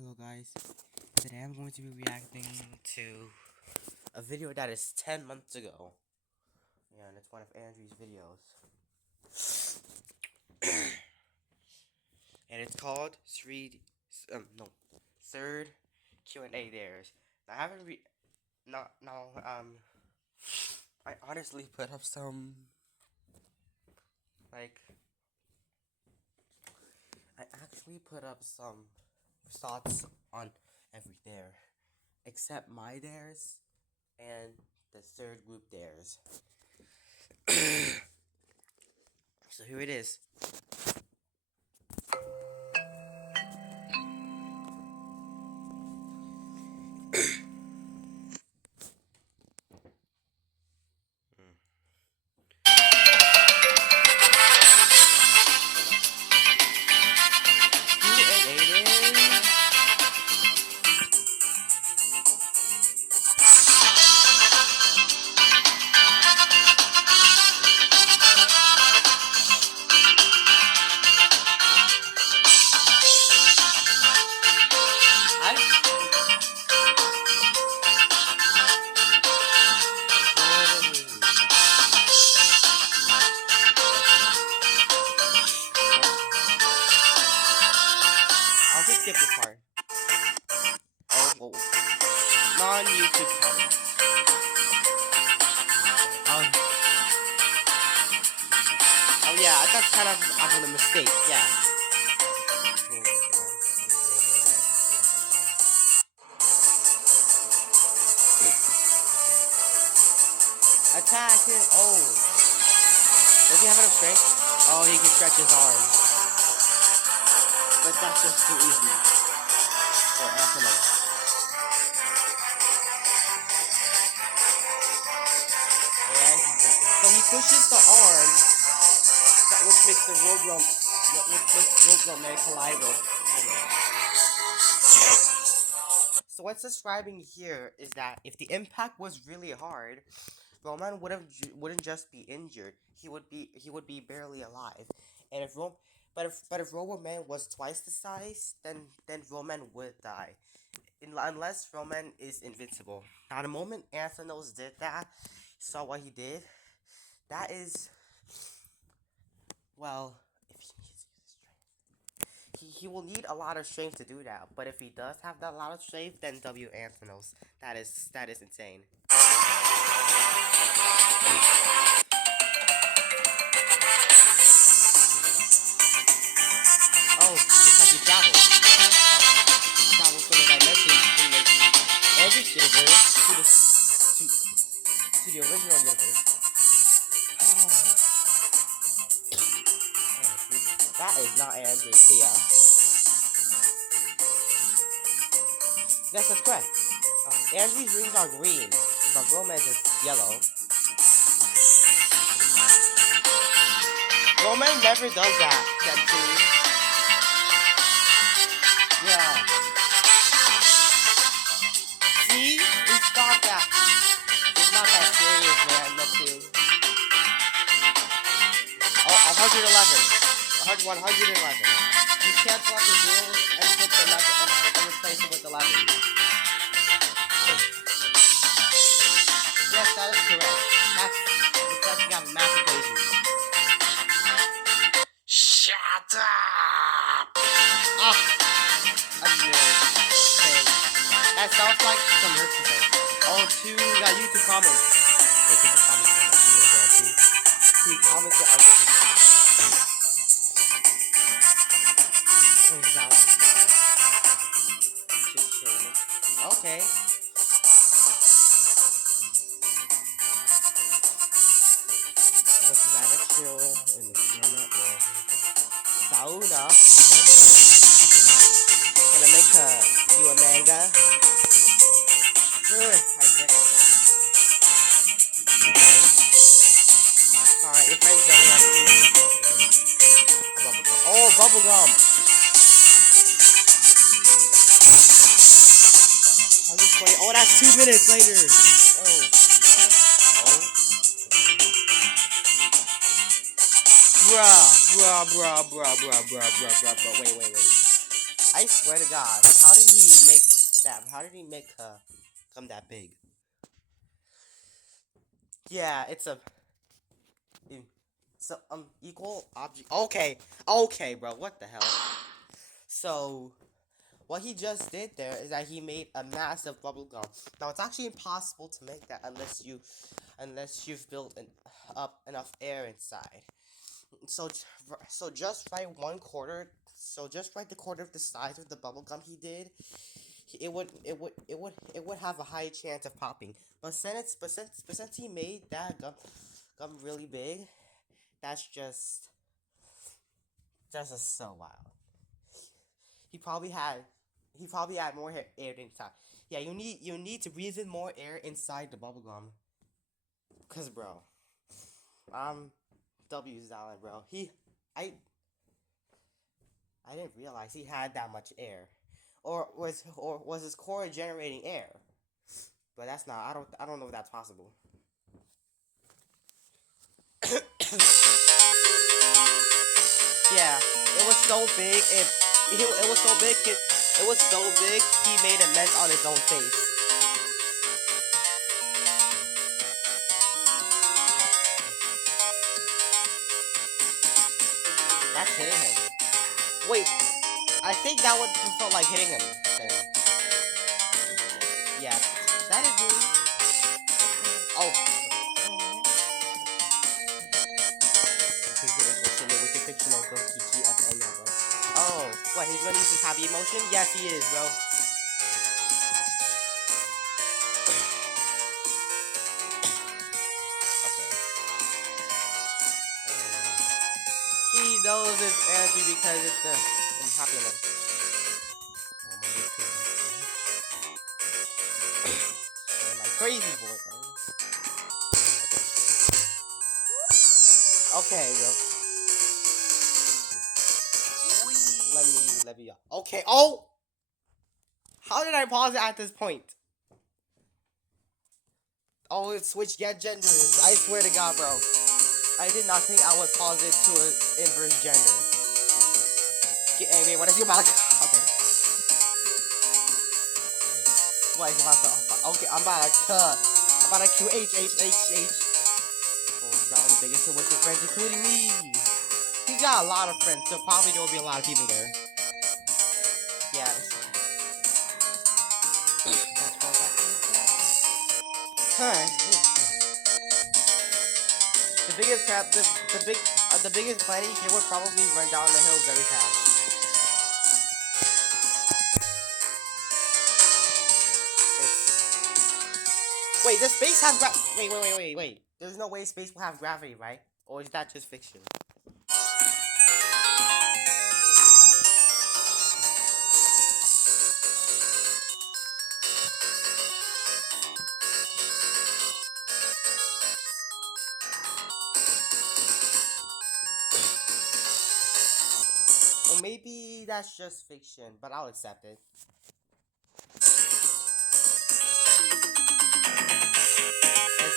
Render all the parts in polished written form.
Hello guys, today I'm going to be reacting to a video that is 10 months ago. Yeah, and it's one of Andrew's videos. And it's called third Q&A theirs. I haven't I honestly put up some, like, I actually put up some thoughts on every dare, except my dares and the third group dares. So here it is. I'll just skip this part. Oh, non-YouTube comments. Oh yeah, that's kind of a mistake. Yeah. Attack him! Oh, does he have enough strength? Oh, he can stretch his arm, but that's just too easy for Anthony. And so he pushes the arm, which makes the roadrunner man collide with. So what's describing here is that if the impact was really hard, Roman wouldn't just be injured. He would be barely alive. And if Roman was twice the size, then Roman would die. Unless Roman is invincible. Now the moment Anthenos did that, saw what he did, that is, well, he will need a lot of strength to do that. But if he does have that lot of strength, then W Anthenos. That is insane. Oh, looks like he traveled. Traveled from the dimension from the Andrews universe to the original universe. That is not Andrews here. That's correct. Andrew's rings are green, but Romance is yellow. Roman never does that too. Yeah. See? It's not that. It's not that serious, man. Look, dude. Oh, 111. 111. You cancel out the zeros and put the 11 and replace it with 11. Yes, that is correct. That's because you have math equations. Shut up! I'm weird. Okay. That sounds like some nerds to say. Oh, YouTube comments. Hey, people comment on my videos there too. Two comments are others. Okay. So she's either chill in the sauna or sauna. Okay. Gonna make you a manga. Okay. Alright, your friend's getting up to oh, bubblegum. 120. Oh, that's 2 minutes later. Oh. Bruh. Wait. I swear to God, how did he make that? How did he make come that big? Yeah, it's a so equal object. Okay, okay, bro. What the hell? So what he just did there is that he made a massive bubble gum. Now it's actually impossible to make that unless you've built up enough air inside. So so just write 1/4. So just write the quarter of the size of the bubble gum he did. It would have a high chance of popping. But since he made that gum really big, that's just so wild. He probably had he probably had more air inside. Yeah, you need to breathe in more air inside the bubble gum. Cause bro, um, W's Allen, bro. I I didn't realize he had that much air, or was his core generating air? But that's not. I don't know if that's possible. Yeah, it was so big. It was so big. It was so big. He made a mess on his own face. That's hitting him. Wait, I think that would felt like hitting him. Then. Yeah, that is me. Oh. With your fictional Goki GFN bro. Oh, what? He's gonna use his happy emotion? Yes, he is, bro. Okay. He knows it's energy because it's the happy emotion. My crazy boy, bro. Okay, bro. Let me. Okay. Oh, how did I pause it at this point? Oh, it switched get genders. I swear to God, bro. I did not think I would pause it to an inverse gender. Get angry. What is he about? Okay. What is about to? Okay, I'm about to cut. I'm about to QHHHH. Oh, down the biggest with your friends, including me. He's got a lot of friends, so probably there will be a lot of people there. Yeah. Alright. The biggest planet here would probably run down the hill very fast. Wait, does space have wait. There's no way space will have gravity, right? Or is that just fiction? Or maybe that's just fiction, but I'll accept it. Let's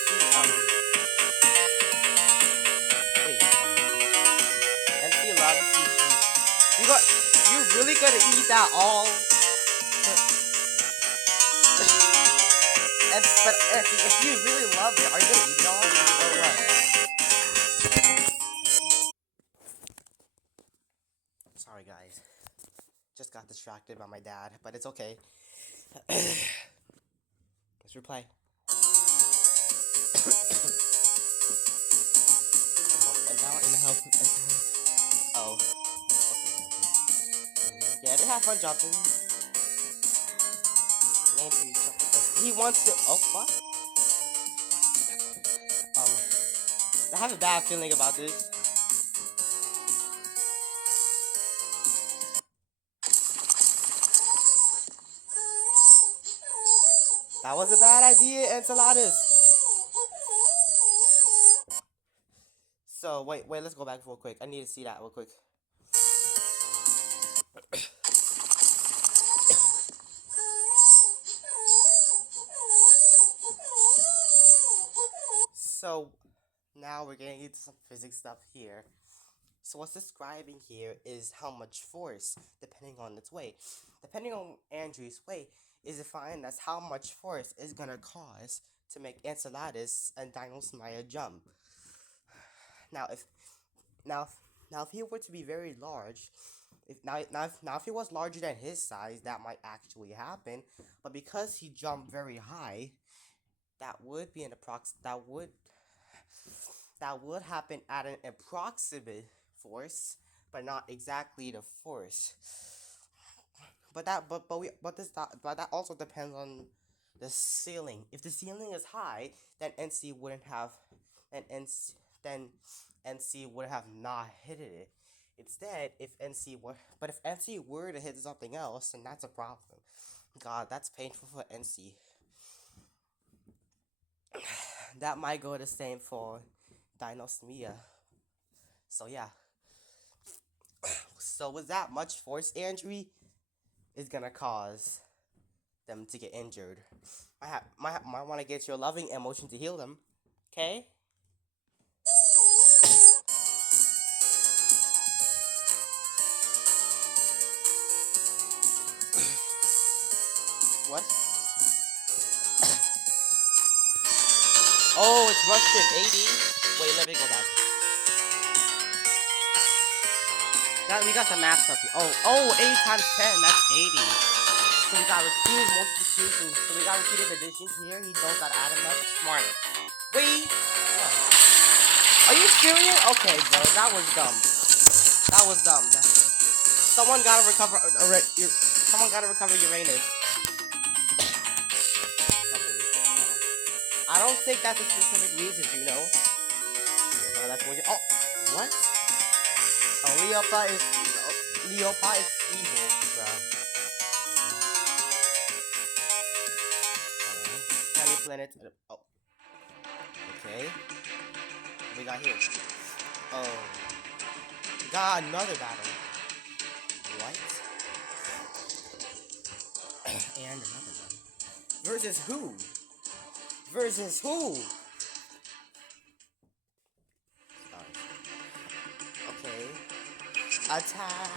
see, wait, empty a lot of sushi. You really gonna eat that all? But if you really love it, are you gonna eat it all? Or what? Sorry, guys. Just got distracted by my dad, but it's okay. Let's replay. And now in the house. Oh. Okay. Yeah, they have fun jumping. He wants to. Oh, what? I have a bad feeling about this. That was a bad idea, Enceladus. So wait, let's go back real quick. I need to see that real quick. So now we're getting into some physics stuff here. So what's describing here is how much force, depending on its weight. Depending on Andrew's weight, is defined as how much force is gonna cause to make Enceladus and Dinosaur jump. Now, if now, now if he were to be very large, if he was larger than his size, that might actually happen. But because he jumped very high, that would be an that would happen at an approximate force, but not exactly the force. But that also depends on the ceiling. If the ceiling is high, then NC wouldn't have, then NC would have not hit it. Instead, if NC were to hit something else, then that's a problem. God, that's painful for NC. That might go the same for Dinosmia. So yeah. So with that much force injury is gonna cause them to get injured. Might want to get your loving emotion to heal them. Okay? What? Oh, it's Russian 80. Wait, let me go back. We got some math stuff here. Oh, 8 times 10, that's 80. So we got repeated multiplication. So we got repeated addition here. He knows how to add them up. Smart. Wait. Are you serious? Okay, bro. That was dumb. Someone gotta recover. Someone gotta recover Uranus. I don't think that's a specific reason, you know. No, that's what you. Oh, what? Oh, Leopa is evil, bro. Tiny planet. Oh, okay. What we got here? Oh, we got another battle. What? And another one. Versus who? Versus who? Okay. Attack.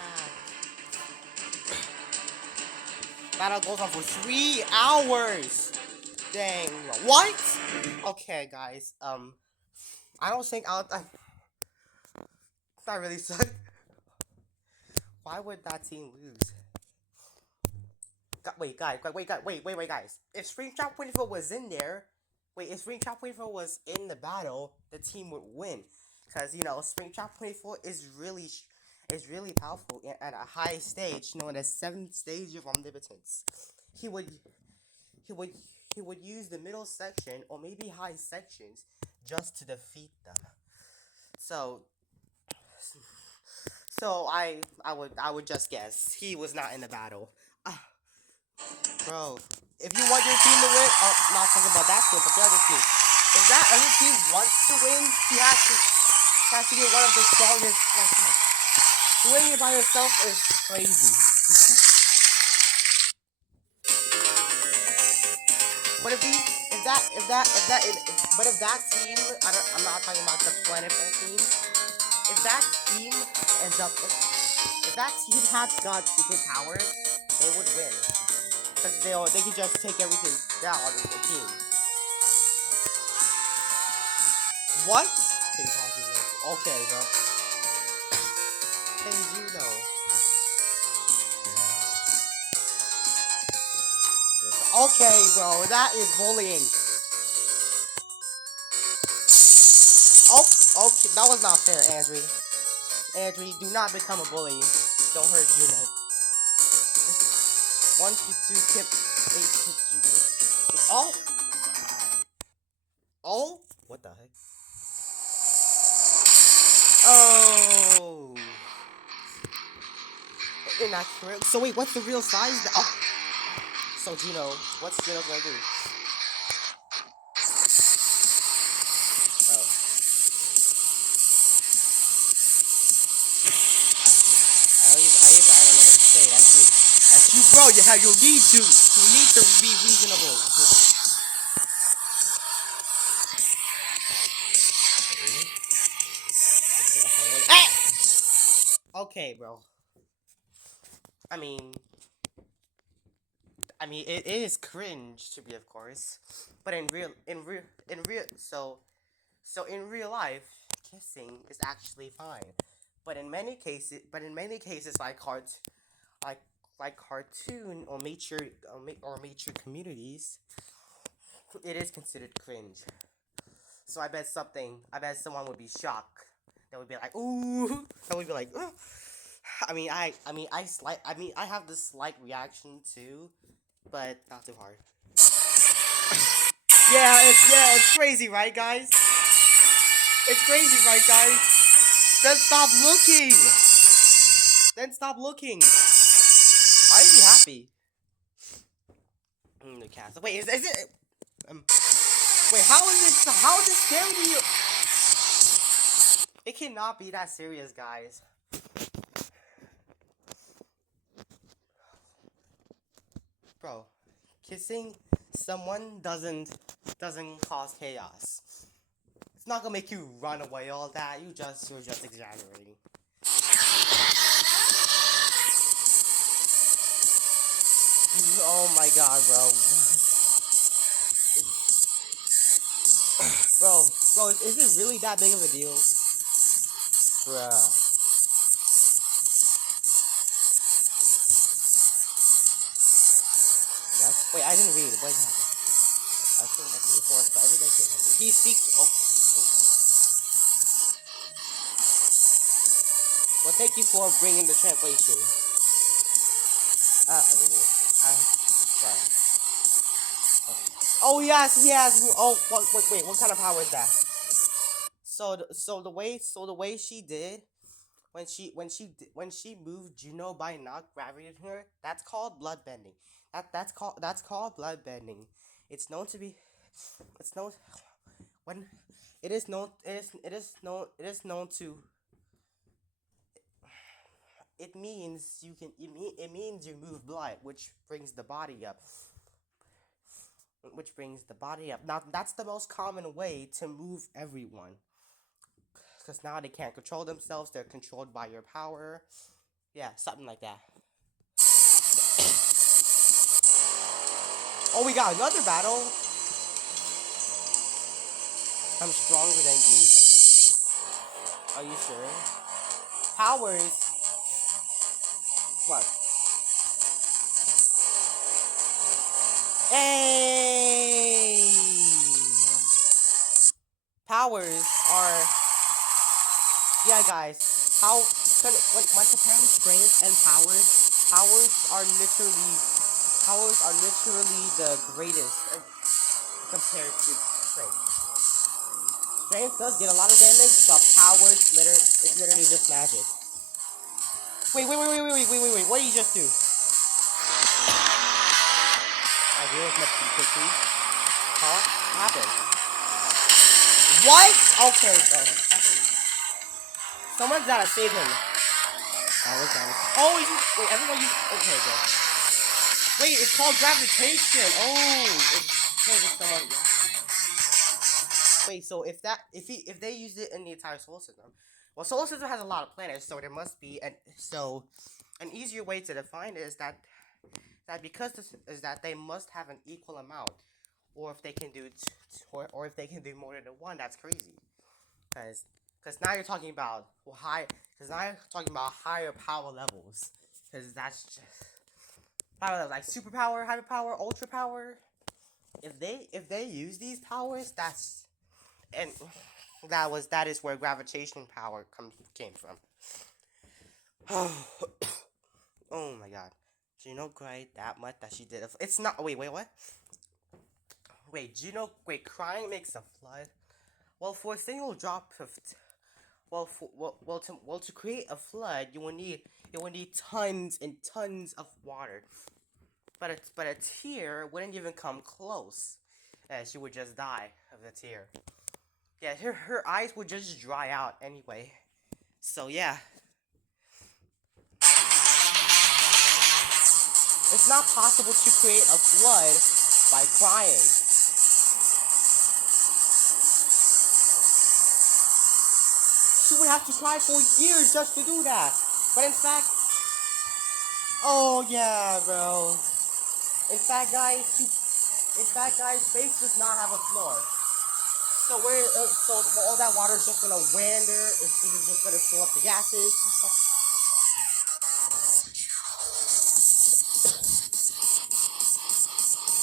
Battle goes on for 3 hours. Dang. What? Okay, guys. I don't think that really sucked. Why would that team lose? Wait, guys. If Springtrap 24 was in there, if Springtrap 24 was in the battle, the team would win. Because, Springtrap 24 is really powerful at a high stage known as 7th stage of omnipotence. He would use the middle section or maybe high sections just to defeat them. So I would just guess he was not in the battle. Bro, if you want your team to win, I'm not talking about that team, but the other team. If that other team wants to win, he has to be one of the strongest. Winning it by yourself is crazy. But if that team, I'm not talking about the planetful team. If that team ends up, if that team had God's superpowers, they would win. Because they can just take everything down on the team. What? Okay, bro. Things you know. Okay, bro. That is bullying. Oh, okay. That was not fair, Andrew. Andrew, do not become a bully. Don't hurt Juno. 1, 2, 2, tip, 8, hit Juno. Oh! Oh! What the heck? Oh! Inaccurate. So wait, what's the real size? Oh! So Juno, what's Juno gonna do? Oh. I don't know what to say. That's me. That's you, bro. You need to be reasonable. Okay, wait. Ah! Okay, bro. I mean, it is cringe to be, of course, but in real life, kissing is actually fine. But in many cases, like like cartoon or mature communities, it is considered cringe. So I bet someone would be shocked. That would be like, ooh. That would be like, ugh. I have this slight reaction too, but not too hard. It's crazy, right, guys? It's crazy, right, guys? Then stop looking. Then stop looking. Why is he happy? The cat. Wait, is it? Um, wait, how is it? How is it scary to you? It cannot be that serious, guys. Bro, kissing someone doesn't cause chaos. It's not gonna make you run away all that. You're just exaggerating. Oh my god, bro. Bro, is it really that big of a deal? Bruh. What? Wait, I didn't read. What happened? I still have to report, but everything. He speaks. Oh. Well, thank you for bringing the translation. Sorry. Oh yes, he has. Oh, wait. What kind of power is that? So the way she did when she moved Juno by not gravitating her, that's called bloodbending. That's called bloodbending. It's known to be. It's known when it is known to. It means you move blood, which brings the body up. Now that's the most common way to move everyone, because now they can't control themselves. They're controlled by your power. Yeah, something like that. Oh, we got another battle. I'm stronger than you. Are you sure? Powers. What? Hey. Powers are. Yeah, guys. When comparing strength and powers are literally the greatest compared to strength. Strength does get a lot of damage, but powers it's literally just magic. Wait. What did you just do? I deal with much too quickly. Huh? What happened? What? Okay, bro. Someone's gotta save him. Oh, wait, everyone use. Okay, bro. Wait, it's called gravitation. Oh, it's because it's someone. Wait, so if they use it in the entire solar system, well, solar system has a lot of planets, so there must be an easier way to define it is that because this is that they must have an equal amount, or if they can do or if they can do more than one, that's crazy. Because now you're talking about higher power levels. Because that's just power levels like superpower, hyperpower, ultra power. If they use these powers, and that is where gravitation power came from. Oh my god. Do you know cried that much that she did? It's not. Wait, what? Wait, do you know? Wait, crying makes a flood. Well, for a single drop of, to create a flood, you will need tons and tons of water. But a tear wouldn't even come close, as she would just die of the tear. Yeah, her eyes would just dry out anyway. So yeah, it's not possible to create a flood by crying. She would have to cry for years just to do that. But in fact, oh yeah, bro. In fact, guys, space does not have a floor. So all that water is just gonna wander. It's just gonna fill up the gases.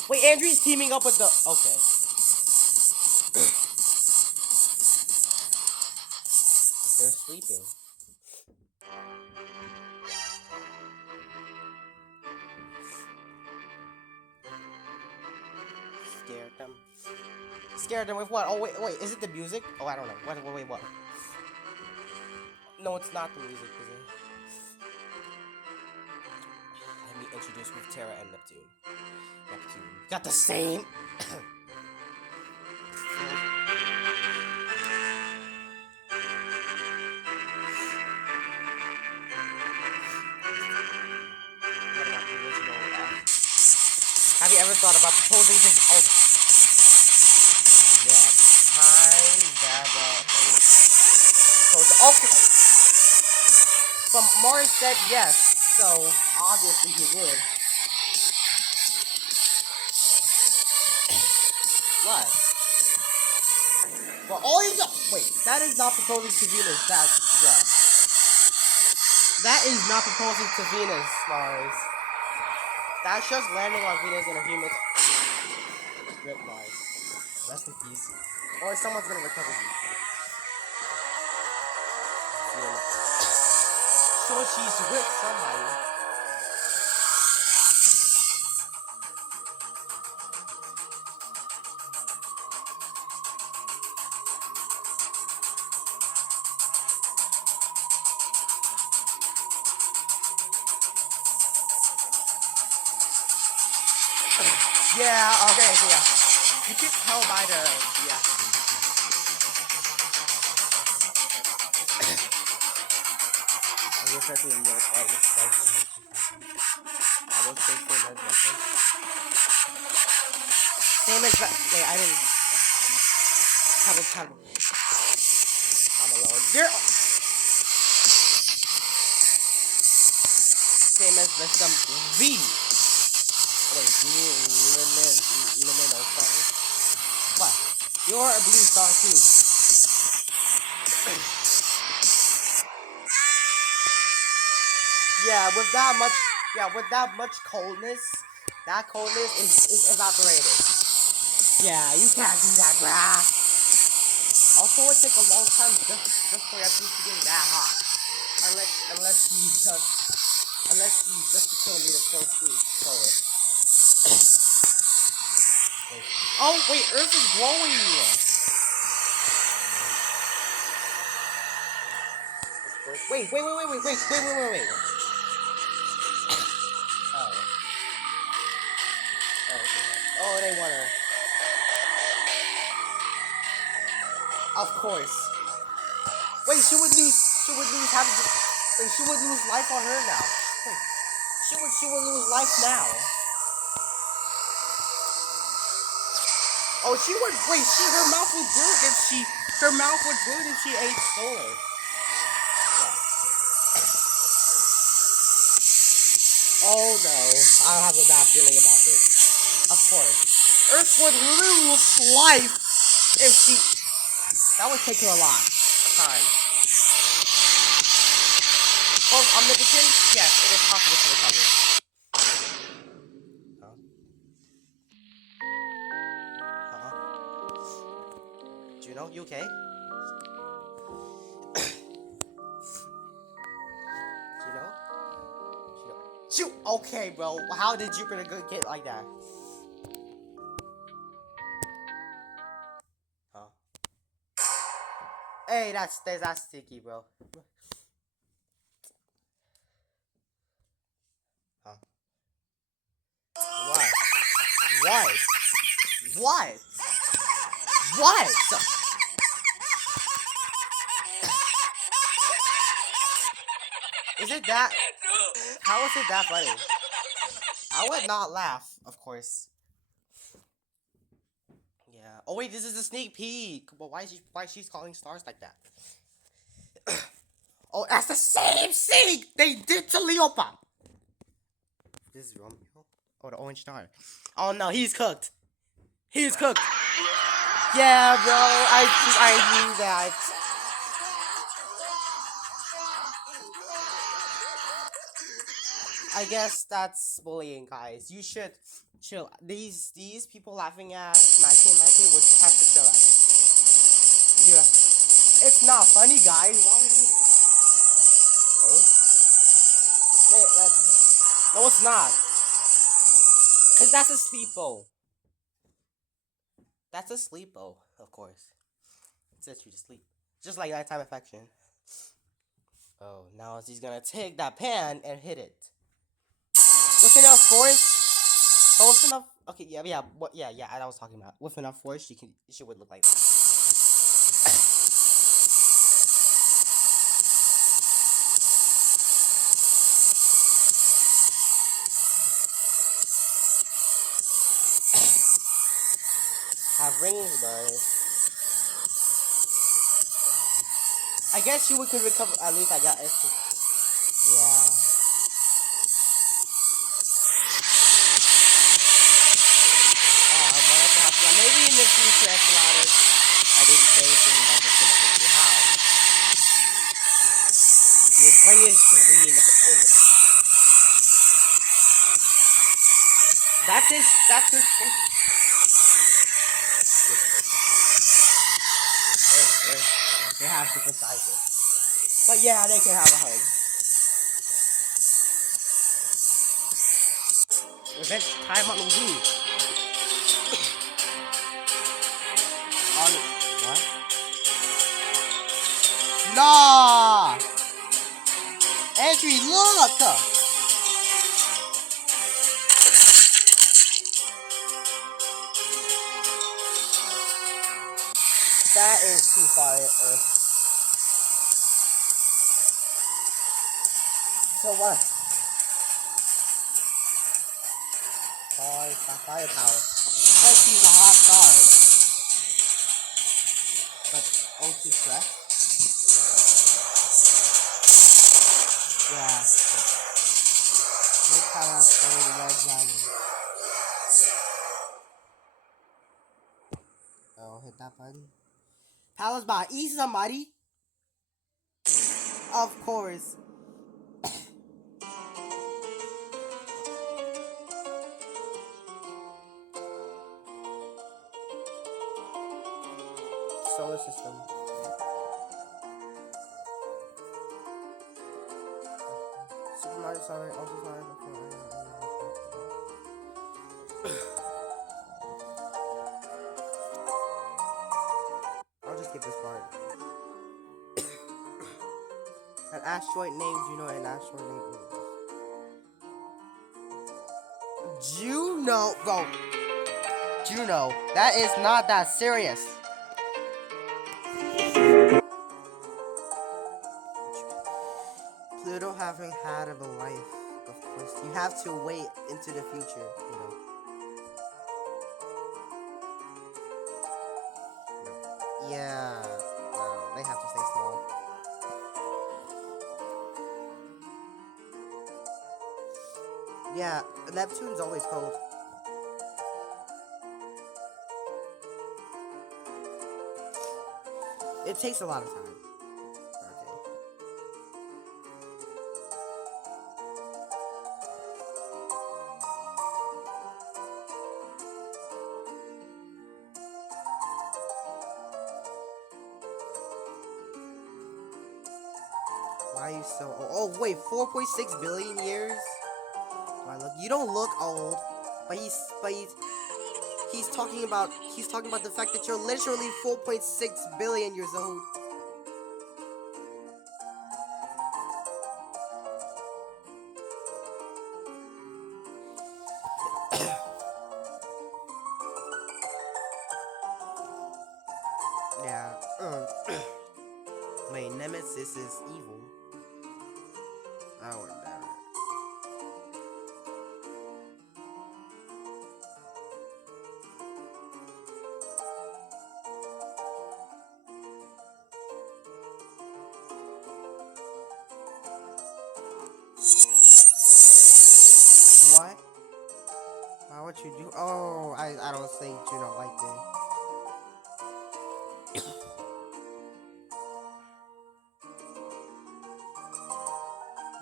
Wait, Andrew's teaming up with the. Okay, they're sleeping. Scared them. Scared them with what? Oh wait, is it the music? Oh, I don't know. Wait, what? No, it's not the music, is it? Let me introduce with Terra and Neptune. Neptune got the same. What about the original? Have you ever thought about proposing to? Oh, yeah, kind of. Okay, but Morris said yes, so obviously he would. What? Well, all he's wait, that is not proposing to Venus. That is not proposing to Venus, Mars. That's just landing on Venus in a human. Rip Mars. Rest in peace. Or someone's gonna recover you. So she's with somebody. Yeah, okay, so yeah. You can tell by the yeah. I guess that's in your I will say same as that. Wait, I didn't have a I'm alone. You're same as the some V. Wait, Lumino song. What? You're a blue star too. With that much coldness, that coldness is evaporated. Yeah, you can't do that, bruh. Also, it takes a long time just for everything to get that hot. Unless you just a kilometer close to solar. Oh wait, Earth is glowing. Wait. Oh. Oh, okay. Oh, they wanna. Of course. Wait, she would lose half of the, wait, she would lose life on her now. Wait, she would lose life now. Oh, she would, wait, her mouth would burn if she ate solar. Yeah. Oh no, I have a bad feeling about this. Of course. Earth would lose life if she, that would take her a lot of time. Oh, omnipotent? Yes, it is possible to recover. Huh? Do you know? You okay? Do you know? Shoot! Okay, bro. How did Jupiter get like that? Huh? Hey, that's sticky, bro. Huh? What? What? What? What? Is it that? How is it that funny? I would not laugh, of course. Yeah. Oh wait, this is a sneak peek. But why she's calling stars like that? Oh, that's the same thing they did to Leopold. This is Romeo. Oh, the orange star. Oh no, he's cooked. He's cooked. Yeah, bro. I knew that. I guess that's bullying, guys. You should chill. These people laughing at Mikey and Mikey would have to chill out. Yeah, it's not funny, guys. Why would you? Oh, wait. No, it's not. Cause that's a sleepo. That's a sleepo, of course. It sets you to sleep, just like nighttime affection. Oh, now he's gonna take that pan and hit it. With enough force, but with enough. Okay, yeah. What? Yeah. I was talking about. With enough force, she would look like that. Have rings, but I guess you could recover. At least I got it. Yeah. Oh, I wanted to have yeah, maybe in the future, Escalade, I didn't say anything about this connected to how. Your brain is green. Oh, that's his thing. They have different sizes. But yeah, they can have a hug. Event time on who? On what? Nah! Andrew, look! That is too far, Earth. So what? Firepower. Because he's a hot guard. But ultra stress? Yeah. Great power for the Red Dragon. Oh, hit that button. Palace by easy somebody. Of course. Solar system. Super Mario Sunlight also started before. I'll just skip this part. An asteroid named Juno, an asteroid named Juno, bro. Juno, that is not that serious. Pluto having had of a life, of course. You have to wait into the future, you know. Yeah, no, they have to stay small. Yeah, Neptune's always cold. It takes a lot of time. Okay. Why are you so old? Oh wait, 4.6 billion years? Do I look? You don't look old, but he's talking about the fact that you're literally 4.6 billion years old. Yeah. Wait, Nemesis is evil. Oh, damn it. to do. Oh, I don't think Juno liked it.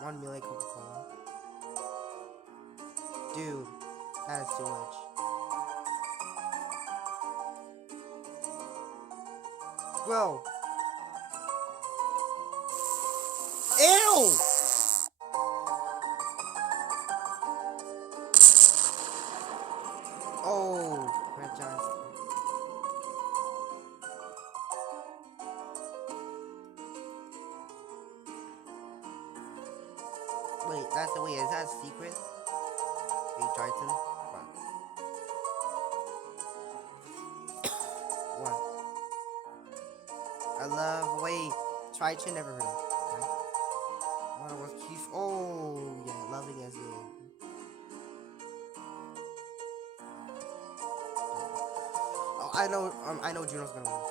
1 million Coca-Cola. Dude, that is too much. Bro. Ew! Oh, Red Giants. Wait, that's the way. Is that a secret? Hey, Triton. What? I love. Wait, Triton never heard of it. Right? What was Keith? Oh, yeah, loving as it. Oh, I know. I know Juno's gonna win.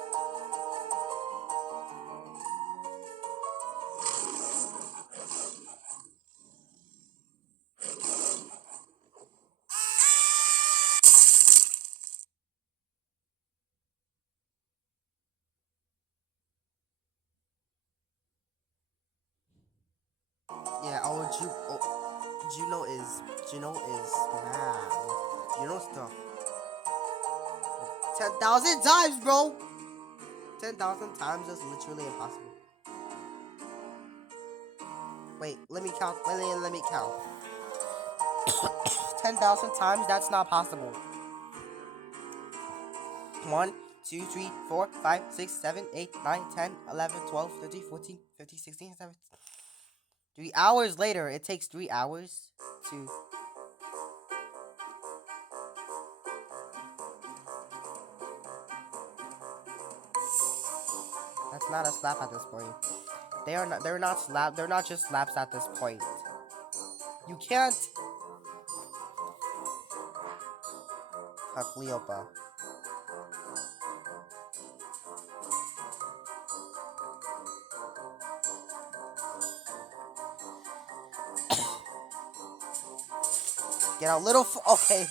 Yeah. Juno is mad. Juno stuff. 10,000 times, bro. 10,000 times is literally impossible. Wait, let me count. Let me count. 10,000 times? That's not possible. 1, 2, 3, 4, 5, 6, 7, 8, 9, 10, 11, 12, 13, 14, 15, 16, 17. 3 hours later, it takes 3 hours to. That's not a slap at this point. They're not slap. They're not just slaps at this point. You can't. Cleopa. Get a little. Okay.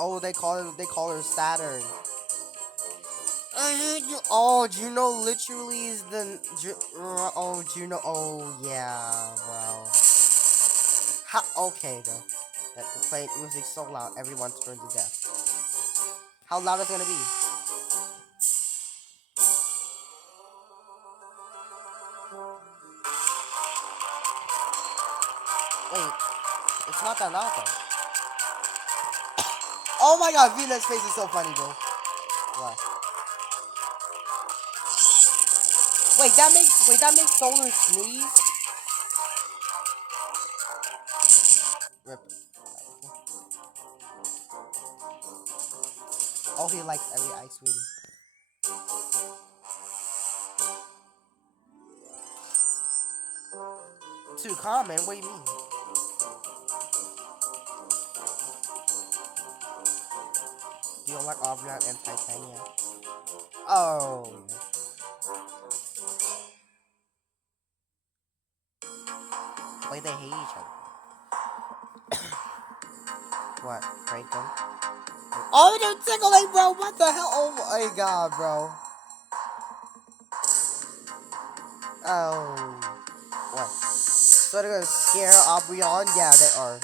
Oh, they call her Saturn. Oh, Juno literally is the. Oh, Juno. Oh, yeah, bro. Okay, though. That the play music so loud, everyone turns to death. How loud is it gonna be? Wait, it's not that loud though. Oh my god, Venus' face is so funny, bro. What? Wait, that makes Solar sneeze? Rip. Oh, he likes every ice cream. Too common? What do you mean? Do you like Aubryon and Titania? Oh. Wait, they hate each other. What? Break them? Oh, they're tickling, bro! What the hell? Oh my god, bro. Oh. What? So they're gonna scare Aubryon? Yeah, they are.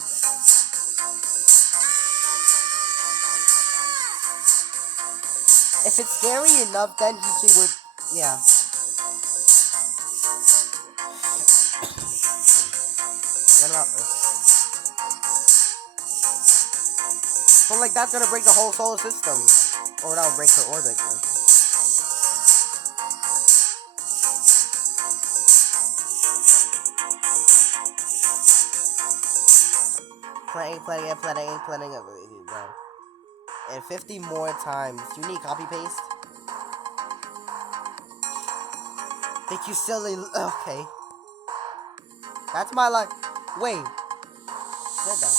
If it's scary enough, then she would. Yeah. But like that's gonna break the whole solar system, or that'll break her orbit. Like. Planning, bro. And 50 more times. You need copy paste. Think you silly? Okay. That's my life. Wait. Said that.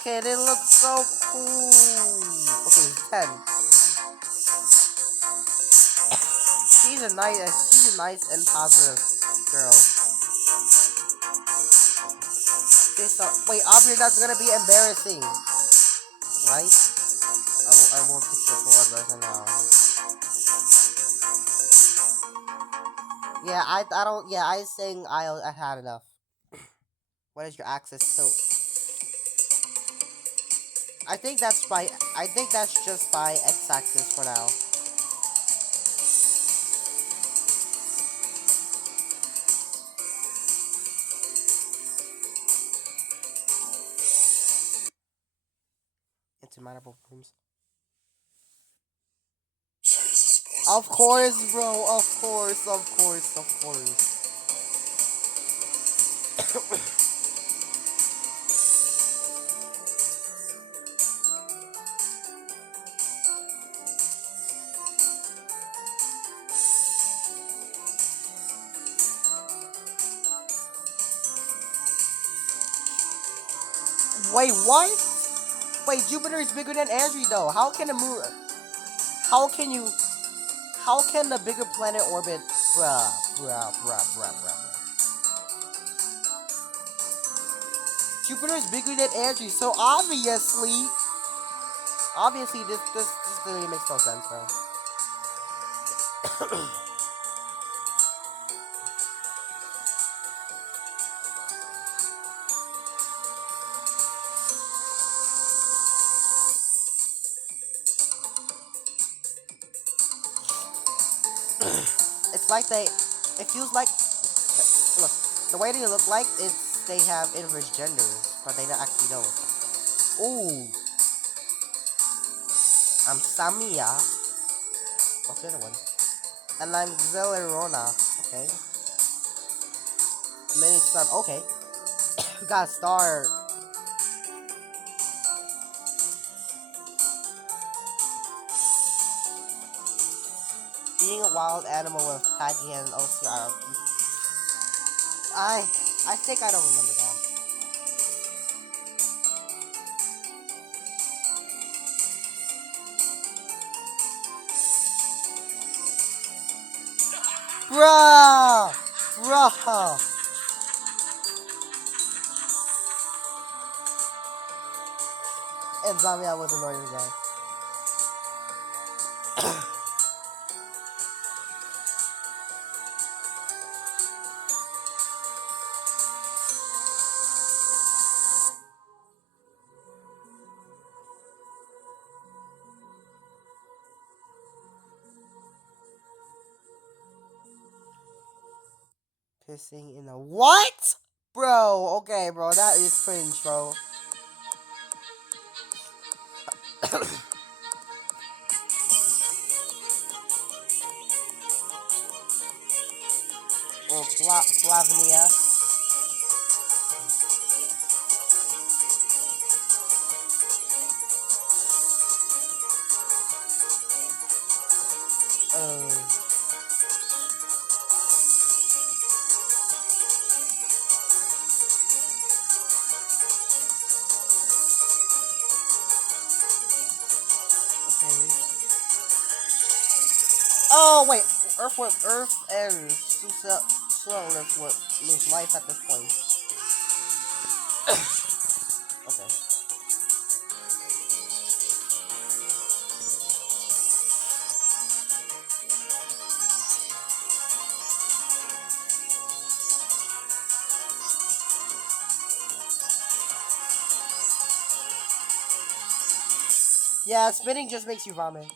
Okay, they look so cool. Okay, 10. She's a nice and positive girl. Okay, so wait, Aubrey, that's gonna be embarrassing, right? I won't take the pause right now. Yeah, I don't. Yeah, I saying I had enough. What is your axis tilt? I think that's by. I think that's just by x-axis for now. Insurmountable rooms. Of course, bro. Of course. Of course. Of course. Wait, what? Wait, Jupiter is bigger than Andrews, though. How can the moon? How can you? How can the bigger planet orbit? Bruh. Jupiter is bigger than Andrews, so obviously, this really makes no sense, bro. It's like they. It feels like. Look, the way they look like it's they have inverse genders, but they don't actually know it. Ooh, I'm Samia. What's the other one? And I'm Zelerona. Okay. Mini sun. Okay. Got a star. Being a wild animal with Paggy and OCR. I I think I don't remember that. Bruh! Bruh! And Zamia was annoying again. Pissing in a what? Bro, okay, bro, that is cringe, bro. Or Flavnia. Uh, okay. Oh, wait. Earth and Slowness would lose life at this point. Okay. Yeah, spinning just makes you vomit.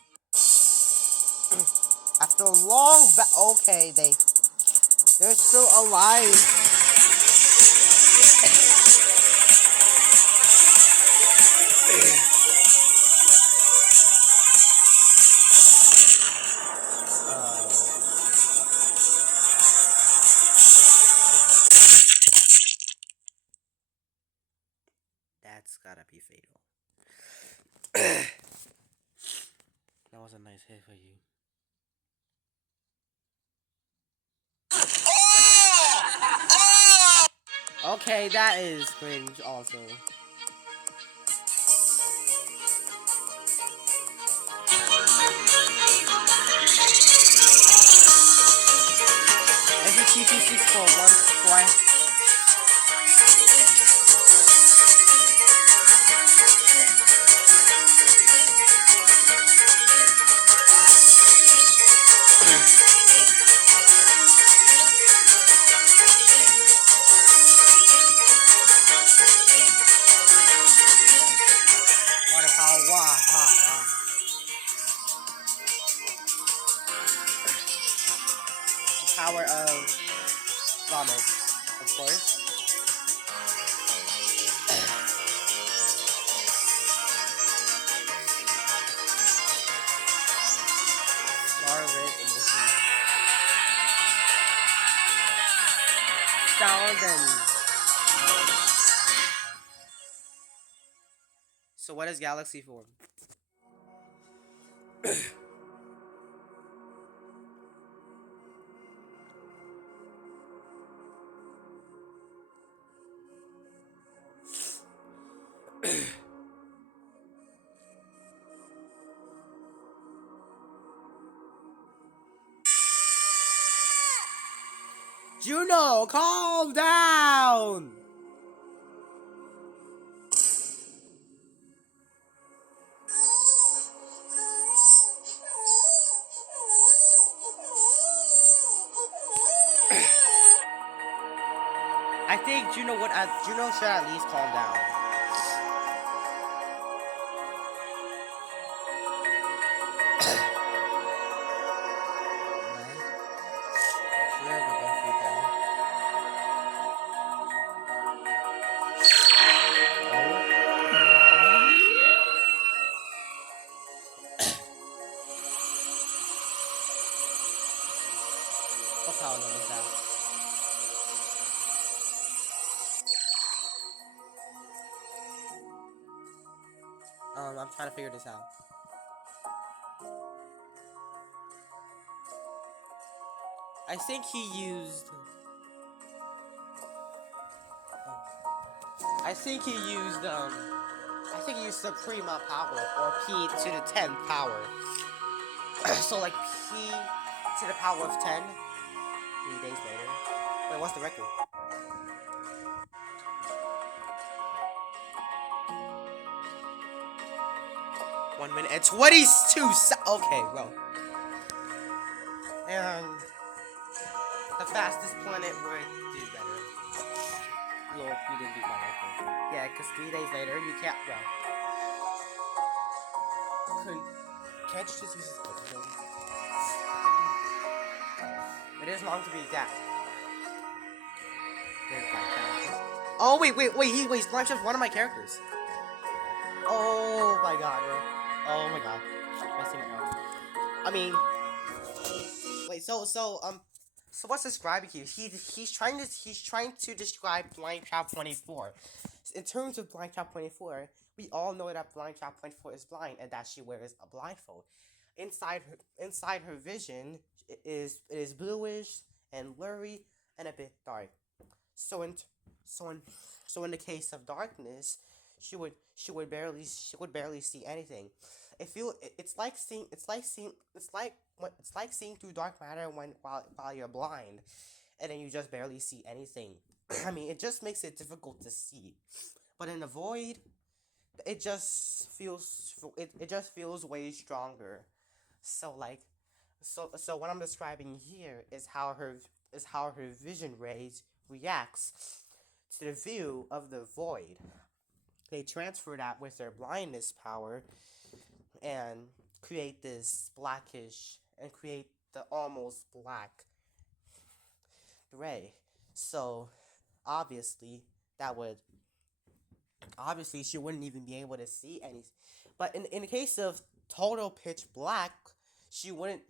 After a long okay, they're still alive. That's gotta be fatal. That was a nice hit for you. Okay, that is cringe also. T26 for one square. Water power, wah, ha, ha. The power of vomit, of course. Margaret in the sound and. So what is galaxy form? Juno, calm down! I think Juno should at least calm down. What power level is that? I'm trying to figure this out. I think he used. I think he used. I think he used Suprema power or P to the 10th power. So like P to the power of 10. 3 days later. Wait, what's the record? One minute and 22 seconds. Okay, well. And the fastest planet would do better. Well, you didn't beat my record. Yeah, because 3 days later, you can't go. Can't you just use this other? It is long to be exact. Oh, wait, he's Blind Chef's one of my characters. Oh my god, bro. Oh my god. I mean, wait, so what's describing here? He's trying to describe Blind Trap 24. In terms of Blind Trap 24, we all know that Blind Trap 24 is blind and that she wears a blindfold. Inside her vision it is bluish and blurry and a bit dark. So in the case of darkness, she would barely see anything. It's like seeing through dark matter while you're blind, and then you just barely see anything. I mean, it just makes it difficult to see. But in the void, it just feels way stronger. So what I'm describing here is how her vision rays reacts to the view of the void. They transfer that with their blindness power and create this blackish and create the almost black ray. So obviously she wouldn't even be able to see anything. But in the case of total pitch black, she would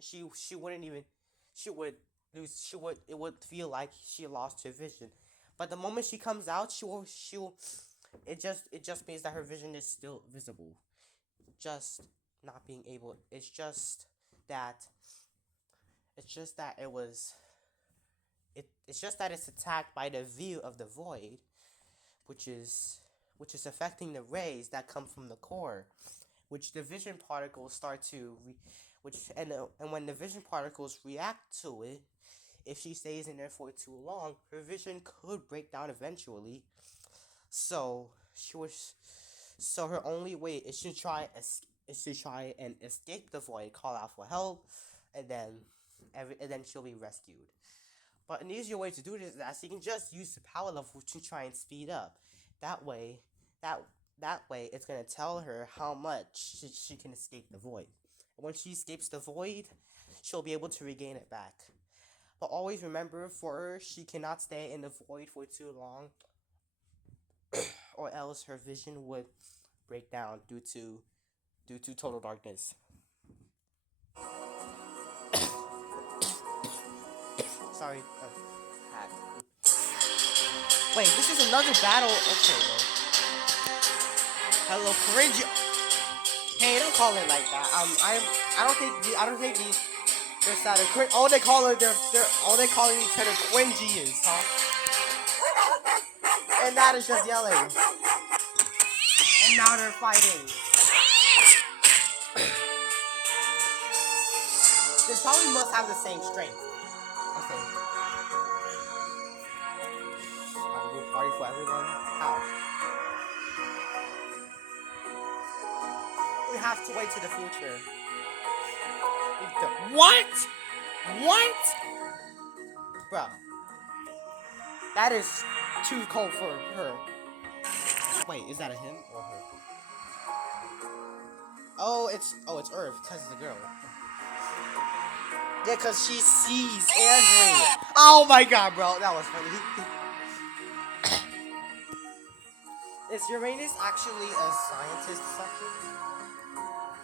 it would feel like she lost her vision. But the moment she comes out, it just means that her vision is still visible. Just not being able, it's just that it's attacked by the view of the void, which is affecting the rays that come from the core, which the vision particles start to and when the vision particles react to it, if she stays in there for too long, her vision could break down eventually. So she was, so her only way is to try and escape the void, call out for help, and then she'll be rescued. But an easier way to do this is that she can just use the power level to try and speed up. That way, that that way, it's gonna tell her how much she can escape the void. And when she escapes the void, she'll be able to regain it back. But always remember, for her, she cannot stay in the void for too long, or else her vision would break down due to total darkness. Sorry. Hat. Wait, this is another battle. Okay, well. Hello, cringe. Hey, don't call it like that. I don't think these. They're starting cringe. All they call it, they're all they calling each other cringy is, huh? And that is just yelling. And now they're fighting. They probably must have the same strength. I think. Are we doing party for everyone? How? We have to wait to the future. What? What? Bruh. That is too cold for her. Wait, is that a him or her? It's Earth, because it's a girl. Yeah, because she sees Andrews. Oh my god, bro. That was funny. Is Uranus actually a scientist something?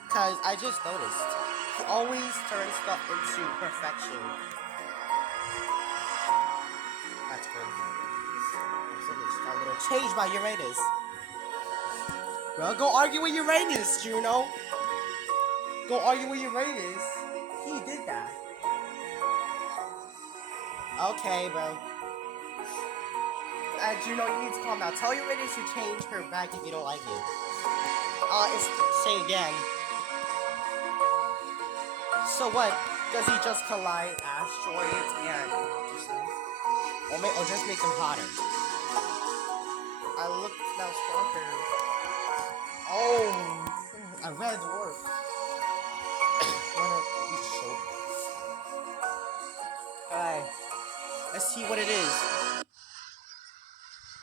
Because I just noticed. He always turns stuff into perfection. That's crazy. A little changed by Uranus. Bro, go argue with Uranus, Juno. Go argue with Uranus. He did that. Okay, bro. Juno, you need to calm down. Tell Uranus to change her back if you don't like it. Say again. So what? Does he just collide asteroids and or just make them hotter? I look now stronger. Oh, a red dwarf. Alright. Let's see what it is.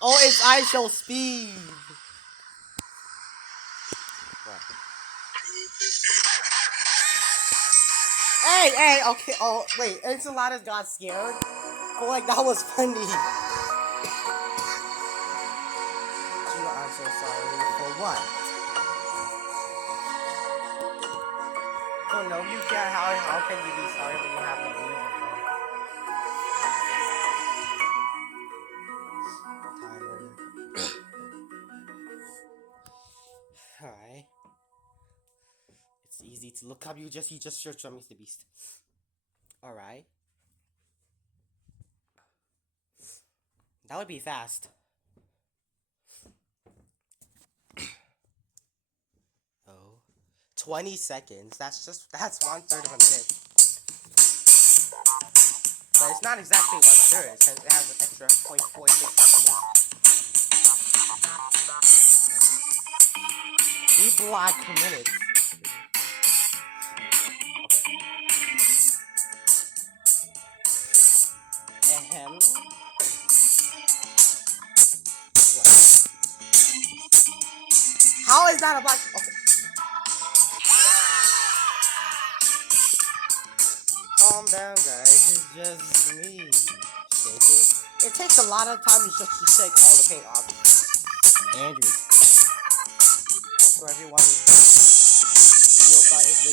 Oh, it's I shall speed. What? Hey, okay. Oh, wait. Enchiladas got scared. But like that was funny. Gina, I'm so sorry. For what? Oh no, you can't. How can you be sorry when you have no reason? Alright. It's easy to look up. You just search on Mr. Beast. Alright. That would be fast. Oh. 20 seconds. That's 1/3 of a minute. But it's not exactly 1/3 since it has an extra 0.46 seconds. We black minutes. Ahem. How is that a black? Okay. Calm down, guys. It's just me shaking. It takes a lot of time just to shake all the paint off. Andrew. Also, everyone. Yopa is the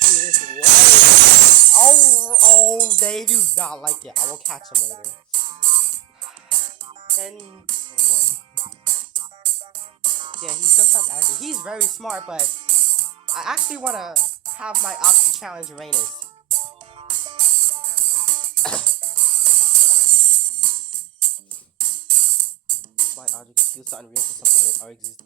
cutest one. Oh, they do not like it. I will catch him later. Then. Yeah, he sometimes actually. He's very smart, but I actually want to have my Oxy challenge Uranus. My object is still so unreal for some planet or exist.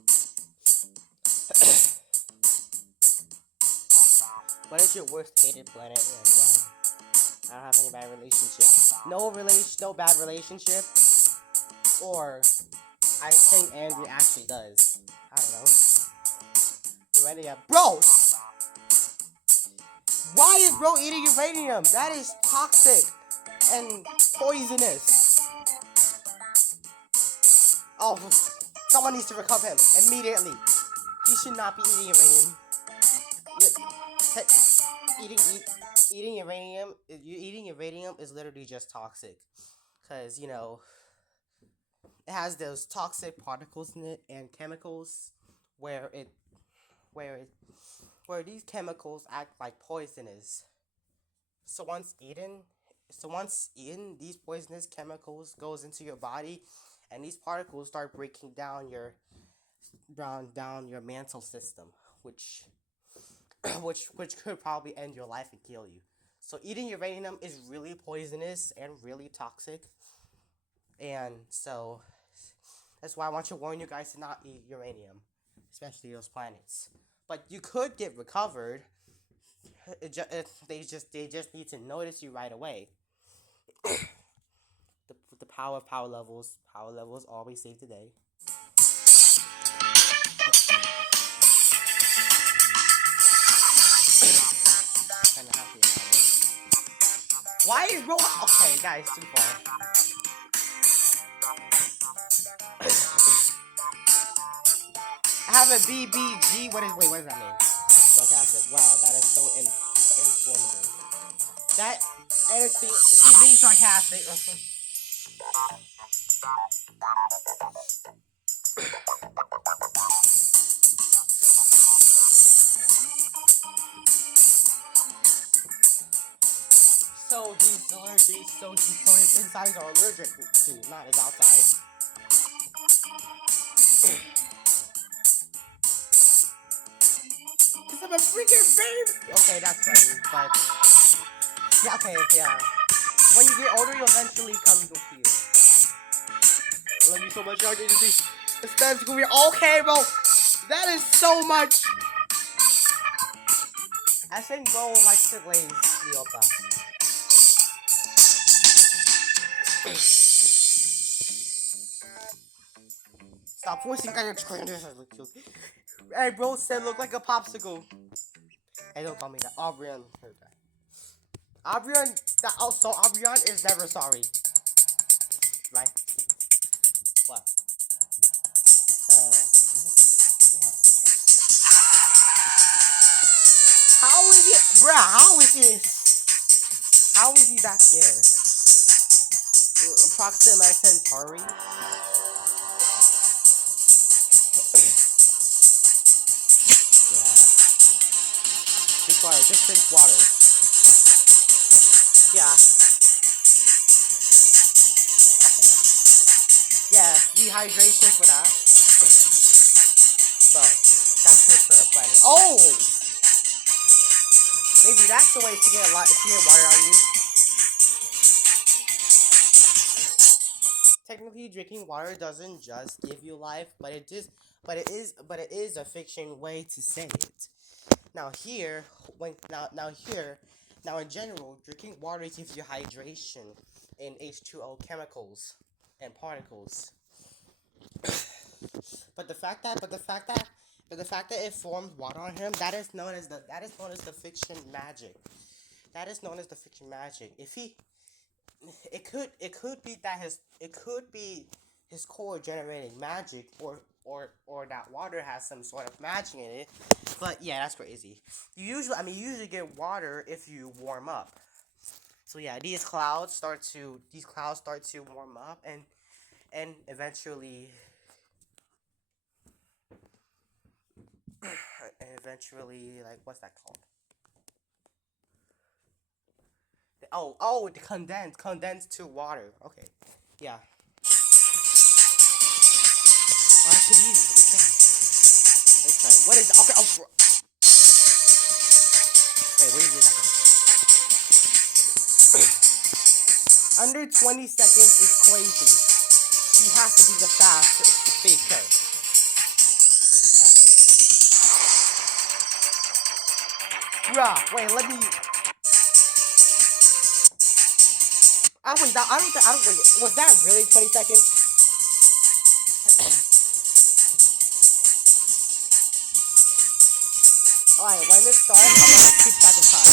What is your worst hated planet and why? I don't have any bad relationship. No bad relationship. Or I think Andrew actually does. I don't know. Uranium, bro. Why is bro eating uranium? That is toxic and poisonous. Oh, someone needs to recover him immediately. He should not be eating uranium. Eating eating uranium is literally just toxic, cause it has those toxic particles in it and chemicals, where it where it where these chemicals act like poisonous. So once eaten, these poisonous chemicals goes into your body, and these particles start breaking down your mental system, which which could probably end your life and kill you. So eating uranium is really poisonous and really toxic, and so that's why I want to warn you guys to not eat uranium, especially those planets. But you could get recovered. They just need to notice you right away. The power of power levels always save the day. Kind of happy about it. Why is bro? Okay, guys, too far. I have a BBG. What does that mean? Sarcastic. Wow, that is so informative. That and she's being sarcastic. So he's allergic. So his insides are allergic to, not his outside. Cause I'm a freaking babe. Okay, that's funny, but yeah, okay, yeah. When you get older, you'll eventually come to feel. I love you so much, Archie. It's time to go here. Okay, bro. That is so much. I think bro likes to glaze the opera. Stop forcing guys to Hey, bro said look like a popsicle. Hey, don't call me that. Aubrian heard that. Aubrian, Aubrian is never sorry. Right? What? What? How is it, bruh? How is he that scared? Proxima Centauri. Yeah. Drink water. Just drink water. Yeah. Okay. Yeah. Dehydration for that. So that's good for a planet. Oh. Maybe that's the way to get water out of you. Technically, drinking water doesn't just give you life, but it is a fiction way to say it. Now in general, drinking water gives you hydration in H2O chemicals and particles. But the fact that it formed water on him, that is known as the fiction magic. That is known as the fiction magic. If he it could be his core generating magic, or that water has some sort of magic in it. But yeah, that's crazy. You usually get water if you warm up. So yeah, these clouds start to warm up, and eventually like, what's that called? The condensed to water. Okay, yeah. Oh, that's pretty easy. Let's try. What is okay? Wait, where is it? Under 20 seconds is crazy. He has to be the fastest speaker. Bruh, wait, let me. Wait, I don't think, I don't, wait, was that really 20 seconds? Alright, when this starts, I'm gonna keep track of time.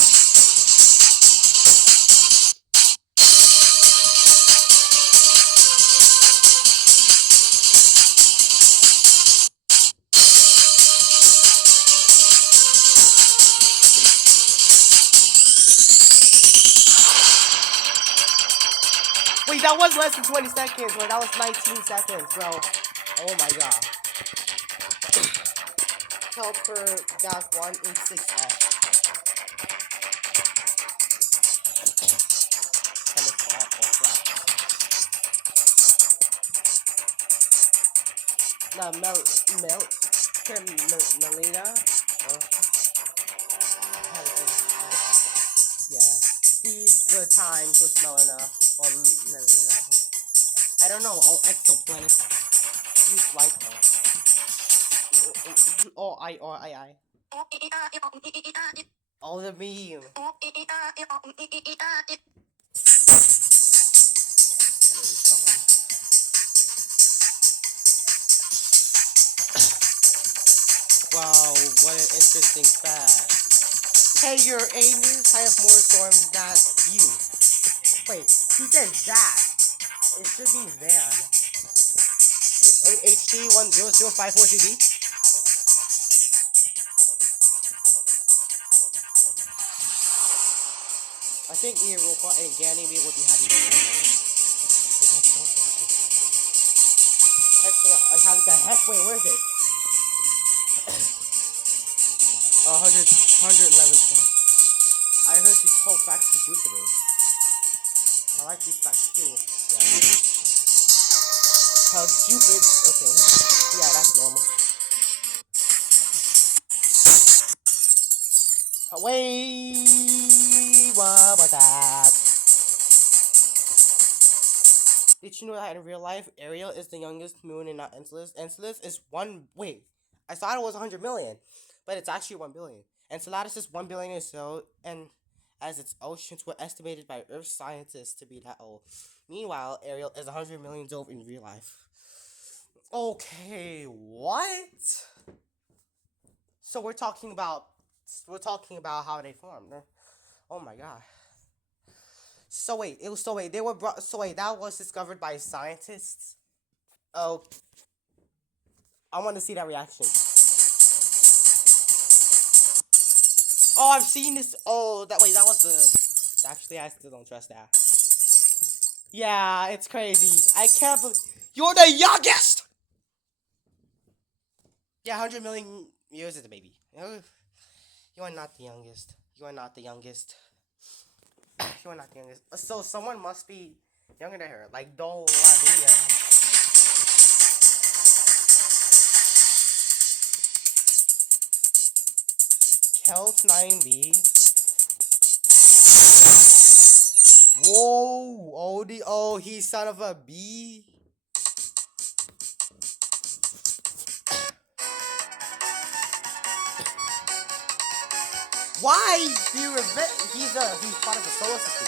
Wait, that was less than 20 seconds, bro. That was 19 seconds, bro. Oh my god. Helper gas 186F. No, Melina. Yeah. These good times with Melina. Or Melina. I don't know. Oh, exoplanet. She's like I. Oh, the meme. Wow, what an interesting fact. Hey, your aliens have more storms than you. Wait, he said that. It should be Van. HD100540CB. I think Europa and Ganymede would be happy with that. How the heck? Wait, where is it? 111 points. I heard you told facts to Jupiter. I like these facts too. Yeah. Jupiter. Okay. Yeah, that's normal. Wait, what was that? Did you know that in real life, Ariel is the youngest moon and not Enceladus? Enceladus is one. Wait, I thought it was 100 million, but it's actually 1 billion. Enceladus is 1 billion or so, and as its oceans were estimated by Earth scientists to be that old. Meanwhile, Ariel is 100 million years old in real life. Okay, what? So we're talking about how they formed. Oh my god. So wait, that was discovered by scientists. Oh, I want to see that reaction. Oh, I've seen this. Oh, that was the. Actually, I still don't trust that. Yeah, it's crazy. I can't believe you're the youngest. Yeah, 100 million years is a baby. You are not the youngest. You are not the youngest. You are not the youngest. So someone must be younger than her, like Dol Lavinia. Kelt 9B. Whoa, he's son of a B. Why do you he's part of the solar system.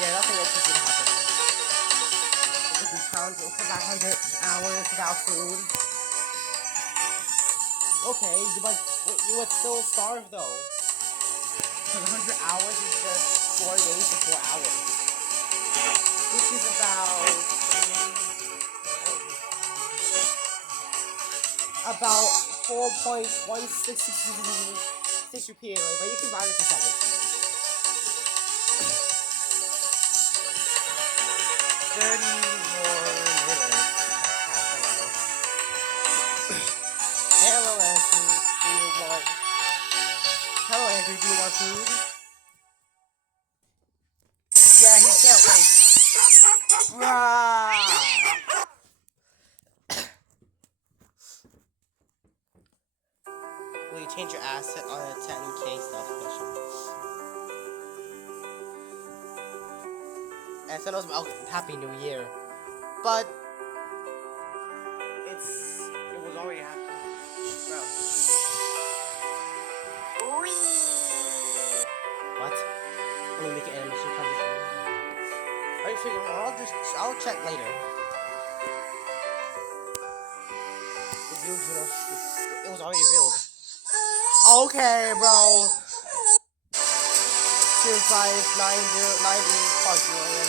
Yeah, nothing interesting happened. It would be challenging for 100 hours without food. Okay, but you would still starve though. Because 100 hours is just 4 days to 4 hours. Which is about 4.1666 repeatedly, but you can round it to 7. 30 more minutes. Hello, Andrew. Hello, Andrew. Do you want food? Yeah, he can't wait. Bro, change your asset on a 10K stuff mission. And so knows about Happy New Year. But it was already happening. Bro. What? Let me make an animation from this video. Are you figuring I'll check later. It was already revealed. Okay, bro. 2590 quadrillion.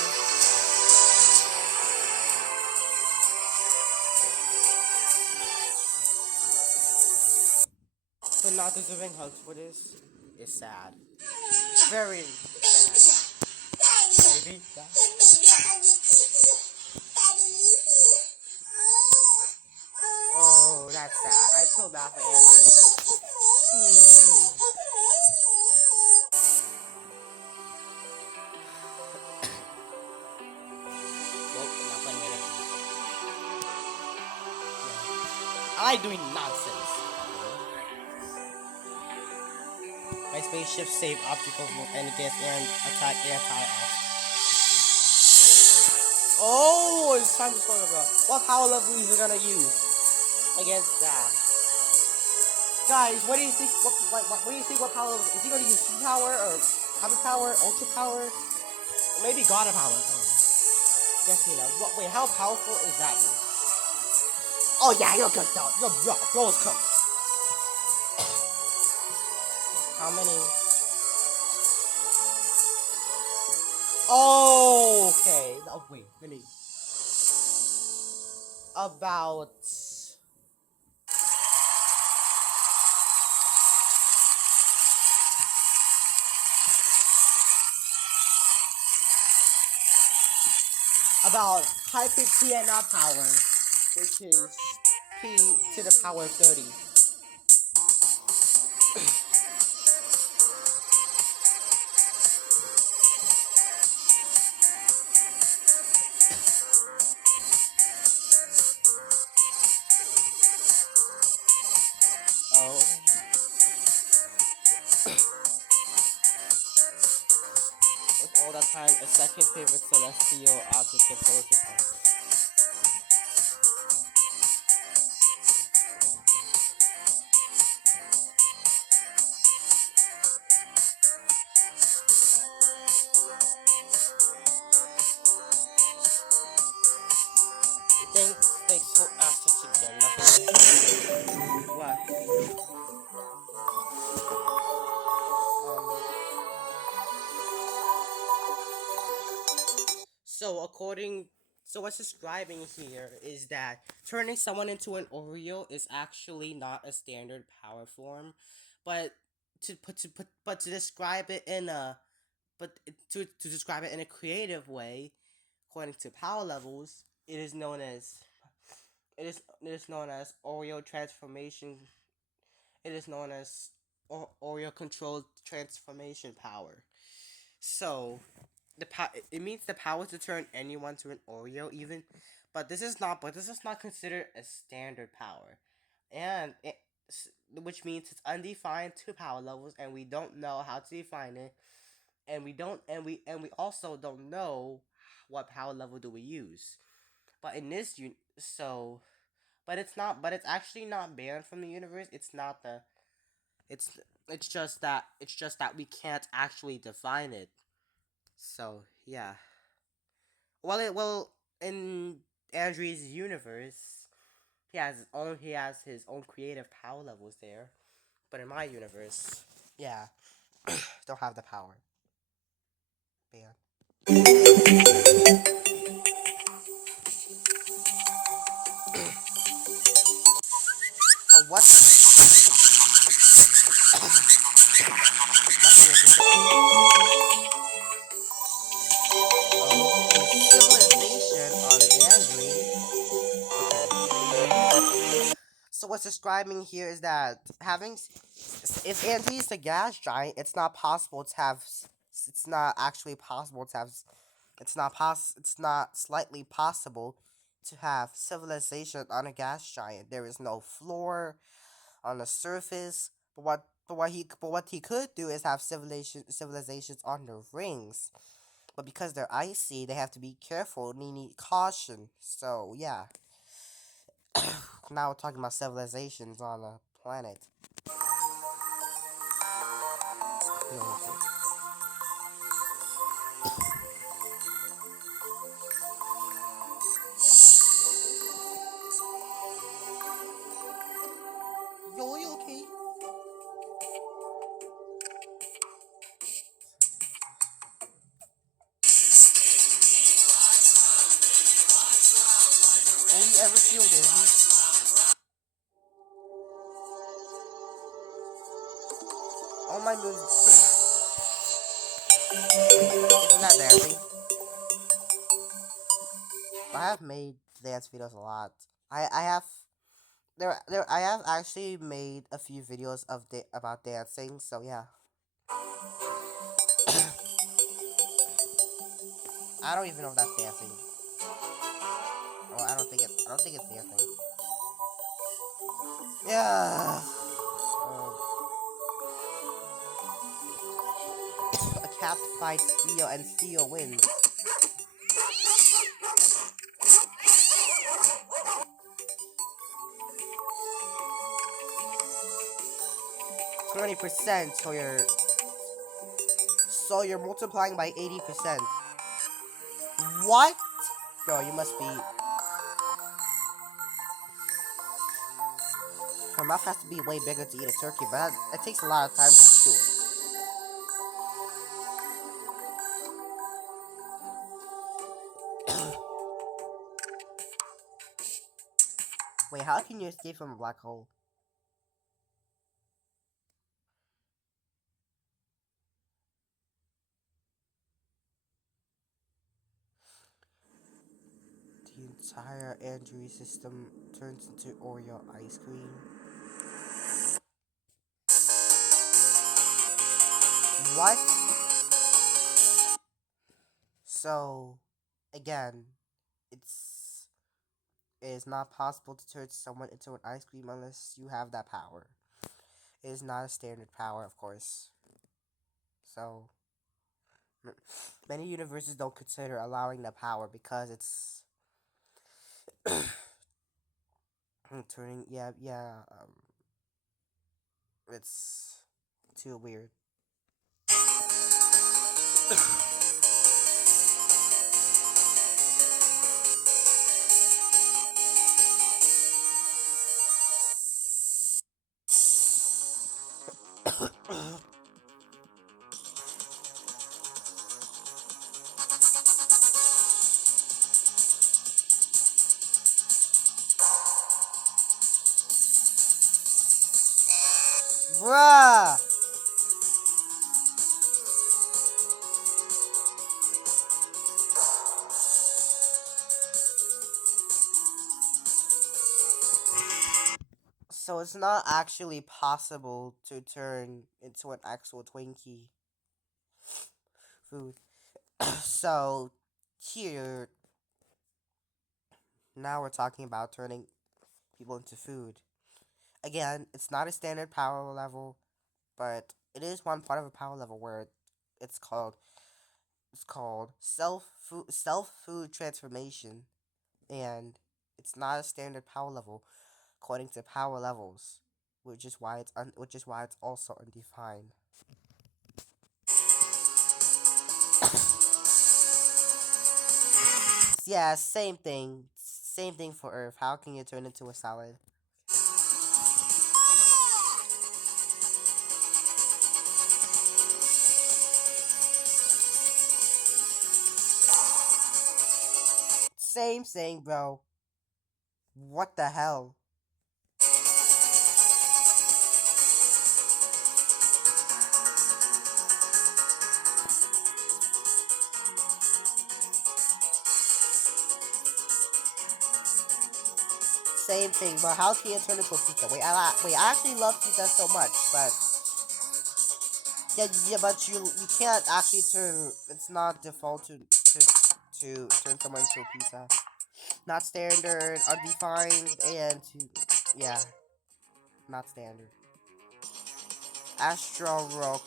But not deserving hugs for this is sad. Very sad. Baby. Oh, that's sad. I feel bad for Andrew. Nope, not playing with it. I like doing nonsense. My spaceship save obstacles and against and attack anti-off. Oh, it's time to talk about what power level is it gonna use against that. Guys, what do you think? What do you think? What power level is he gonna use? Sea power or heavy power, ultra power, or maybe god power? I don't know. Guess you know. Wait, how powerful is that move? Oh yeah, you're good though. You're Rose cooked. How many? Oh, okay. Oh wait, let me. About hyper P and not power, which is P to the power 30. Oh. With all that time, a second favorite celestial object in solar system. Thanks for asking again. Nothing. What? So according, so what's describing here is that turning someone into an Oreo is actually not a standard power form, but to describe it in a to describe it in a creative way, according to power levels, it is known as Oreo transformation. It is known as Oreo controlled transformation power. So it means the power to turn anyone to an Oreo even, but this is not considered a standard power, and which means it's undefined to power levels, and we don't know how to define it, and we also don't know what power level do we use. But in this so, but it's actually not banned from the universe. It's it's just that we can't actually define it. So yeah. Well, in Andrews' universe, he has his own creative power levels there. But in my universe, yeah, don't have the power. Man. Oh, what? Civilization on Android. So what's describing here is that if Andy is a gas giant, it's not possible to have. It's not actually possible to have. It's not slightly possible to have civilization on a gas giant. There is no floor on the surface. But what he could do is have civilizations on the rings. But because they're icy, they have to be careful. They need caution. So yeah. Now we're talking about civilizations on a planet. Yo, you okay? Only ever feel this. All my moves. Isn't that dancing? I have made dance videos a lot. I have I have actually made a few videos about dancing. So yeah. I don't even know if that's dancing. Oh, I don't think it's dancing. Yeah. A cat fights Theo and Theo wins. 20%, so you're multiplying by 80%. What? Yo, you must be. Her mouth has to be way bigger to eat a turkey, but it takes a lot of time to chew it. Wait, how can you escape from a black hole? The entire android system turns into Oreo ice cream. What? So, again, it's it is not possible to turn someone into an ice cream unless you have that power. It is not a standard power, of course. So, many universes don't consider allowing the power because it's turning. Yeah, yeah. It's too weird. Bruh! So it's not actually possible to turn into an actual Twinkie food. So here, now we're talking about turning people into food. Again, it's not a standard power level, but it is one part of a power level where it's called self food transformation, and it's not a standard power level according to power levels, which is why it's also undefined. Yeah, same thing. Same thing for Earth. How can you turn into a salad? Same thing, bro. What the hell? Same thing, but how can you turn into a pizza? Wait, I actually love pizza so much, but yeah, but you can't actually turn. It's not default to turn someone into a pizza. Not standard, undefined, and to yeah, not standard. Astro rock.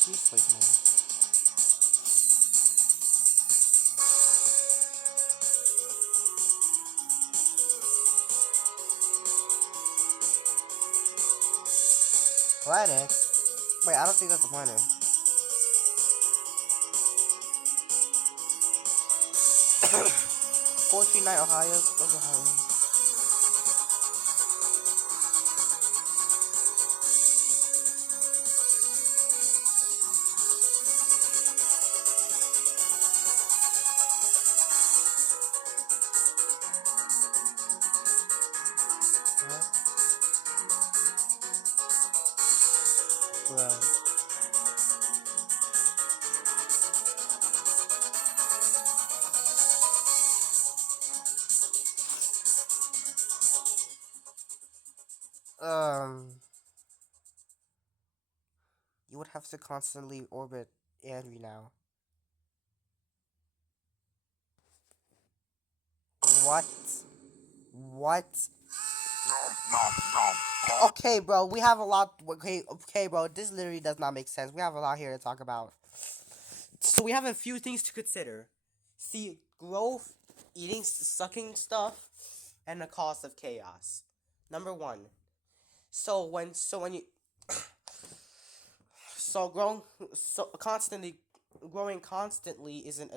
Please play more. Planet? Wait, I don't think that's a planet. 439 Ohio. Those Ohio. Right. Um, you would have to constantly orbit Andrew now. What? What? Okay, bro, we have a lot. Okay, bro, this literally does not make sense. We have a lot here to talk about. So we have a few things to consider. See, growth, eating, sucking stuff, and the cost of chaos. Number one. So when you so growing so constantly growing constantly isn't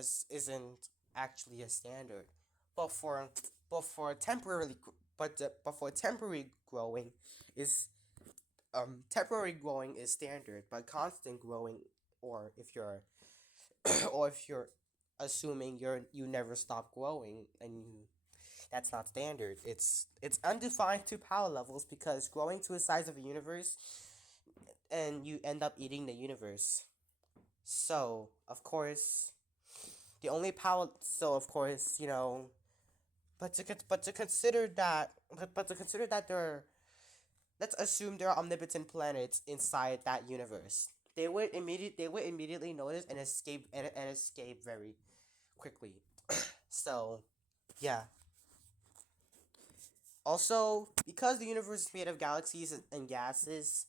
actually a standard, but for temporarily but for is temporary growing is standard, but constant growing, or if you're or if you're assuming you never stop growing, and that's not standard. It's undefined to power levels, because growing to the size of a universe, and you end up eating the universe. So of course, the only power. So of course, but to consider that, but to consider that there, let's assume there are omnipotent planets inside that universe. They would immediately notice and escape very quickly. So yeah. Also, because the universe is made of galaxies and gases,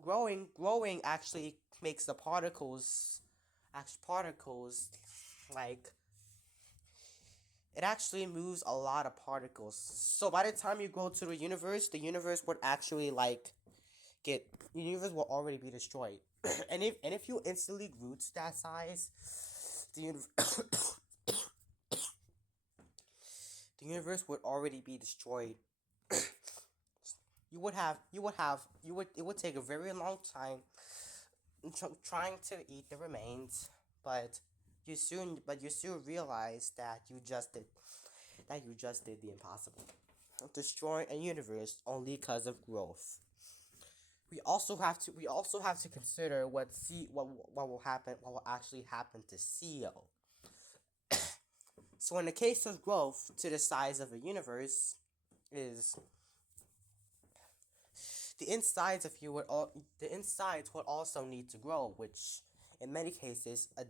growing actually makes the particles, like, it actually moves a lot of particles. So by the time you grow to the universe would actually, like, get the universe will already be destroyed. And if you instantly grew to that size, the universe the universe would already be destroyed. It would take a very long time trying to eat the remains, but you soon realize that you just did the impossible, destroy a universe only because of growth. We also have to consider what will actually happen to CO. So in the case of growth to the size of a universe, is the insides would also need to grow, which in many cases a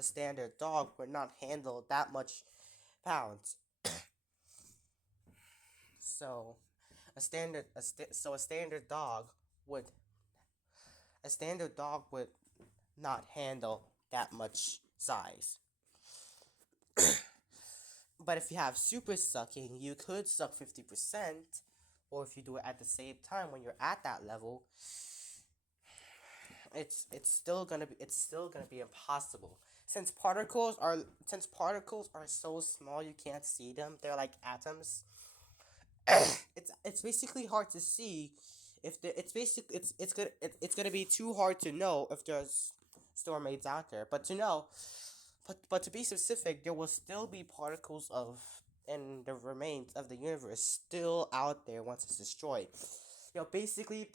standard dog would not handle that much pounds. So a would standard dog would not handle that much size. But if you have super sucking, you could suck 50%, or if you do it at the same time when you're at that level, it's still gonna be impossible. Since particles are so small you can't see them. They're like atoms. It's basically hard to see if the it's gonna be too hard to know if there's storemates out there. But to know, but to be specific, there will still be particles of and the remains of the universe still out there once it's destroyed. You're basically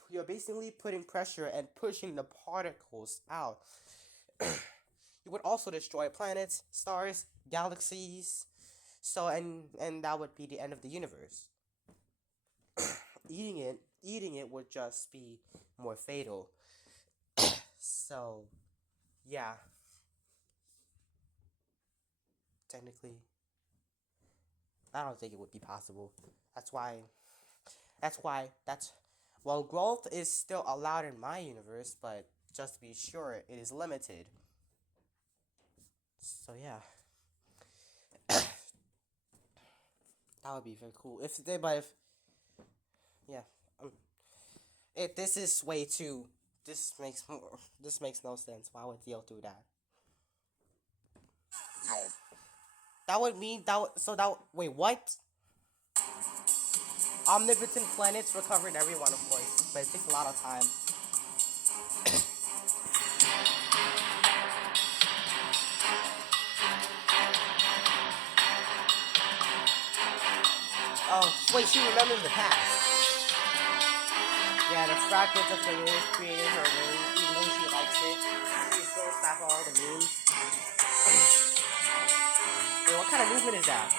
putting pressure and pushing the particles out. You would also destroy planets, stars, galaxies. So and that would be the end of the universe. Eating it would just be more fatal. So yeah, technically. I don't think it would be possible. That's why. That's why. That's well, growth is still allowed in my universe, but just to be sure, it is limited. So yeah, that would be very cool. If they, but if yeah, um, if this is way too, this makes no sense. Why would Theo do that? That would mean wait, what? Omnipotent planets recovering everyone, of course, but it takes a lot of time. Oh, wait, she remembers the past. Yeah, the fragments of the moon created her room, even though she likes it. She still stop all the moons. Wait, what kind of movement is that?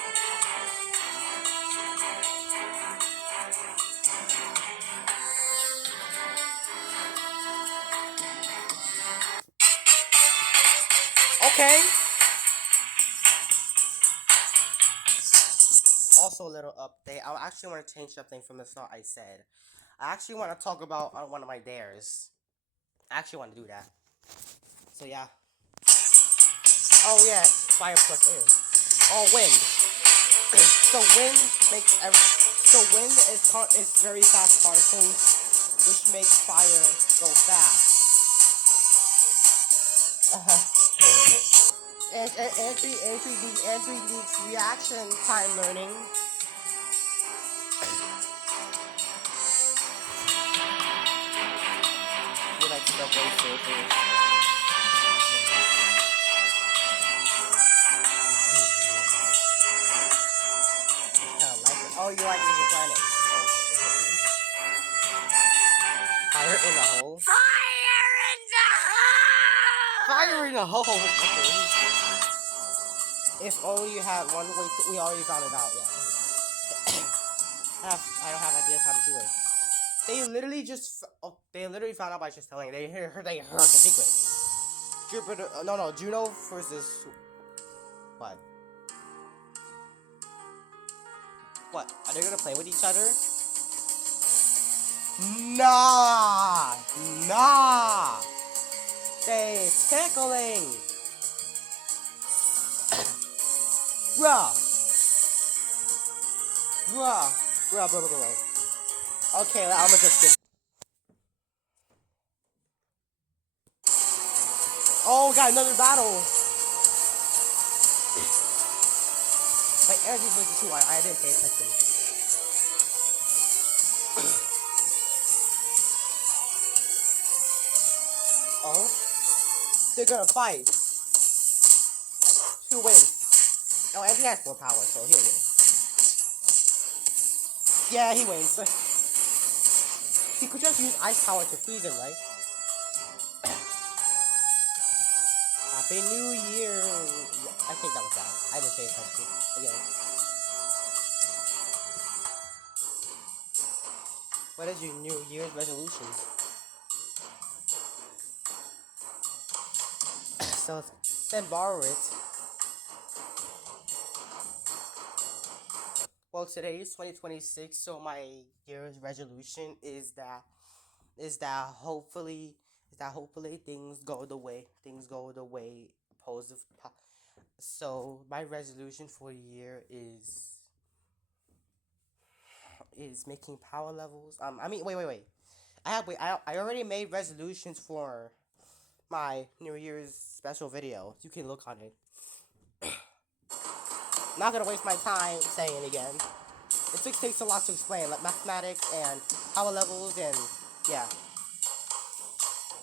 Okay. Also, a little update. I actually want to change something from the start I said. I actually want to talk about one of my dares. I actually want to do that. So yeah. Oh yeah, fire plus air. Oh, wind. So wind makes wind is very fast particles, which makes fire go fast. And Andrew needs reaction time learning. You like subway surfers. Kind of like it. Oh, you like Evil Planet. Fire in the hole. Fire in the hole. Okay. If only you had one way to, we already found it out, yeah. I don't have ideas how to do it. They literally just, they literally found out by just telling. They heard the secret. Jupiter, no, Juno versus, what? What? Are they gonna play with each other? Nah! Nah! They tickling! Bruh! Bruh. Okay, I'ma just skip. Oh, we got another battle! Like, energy versus 2, I didn't pay attention. Oh? They're gonna fight. Who wins? Oh, Andy has more power, so he'll win. Yeah, he wins. He could just use ice power to freeze him, right? Happy New Year! I think that was that. I didn't pay attention. Again. What is your New Year's resolution? So, then borrow it. Well, today is 2026, so my year's resolution is that hopefully things go the way positive. So my resolution for the year is making power levels. I mean, wait. I already made resolutions for my New Year's special video. You can look on it. I'm not gonna waste my time saying it again. It takes a lot to explain, like mathematics and power levels and yeah,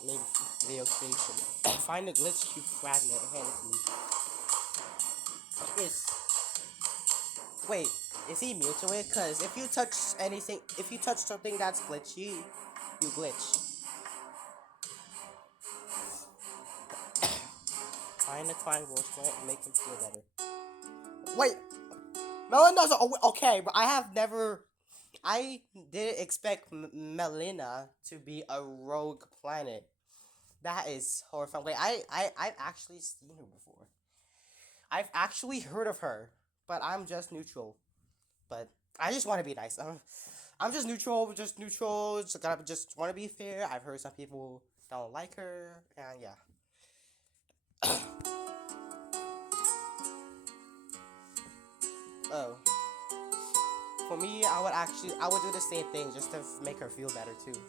maybe video creation. Find the glitch cube fragment and hand it to me. Is wait, is he immune to it? Cause if you touch something that's glitchy, you glitch. Find the client voice and make him feel better. Wait, Melon doesn't. Okay, but I didn't expect Melina to be a rogue planet. That is horrifying. Wait, I've actually seen her before. I've actually heard of her, but I'm just neutral. But I just want to be nice. I'm just neutral. Just neutral. Just want to be fair. I've heard some people don't like her, and yeah. Oh, for me, I would do the same thing just to make her feel better too.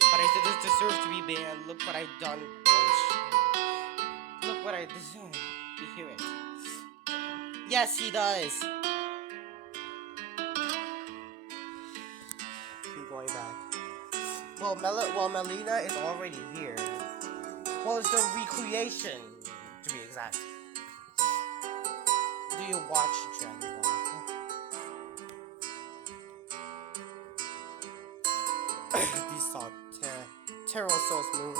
But I just deserve to be banned. Look what I done. Oh shit. Look what I deserve. You hear it? Yes, he does. I'm going back. Well, Melina is already here. Well, it's the recreation, to be exact. Do you watch Dragon Ball? These saw Terror Soul Moon.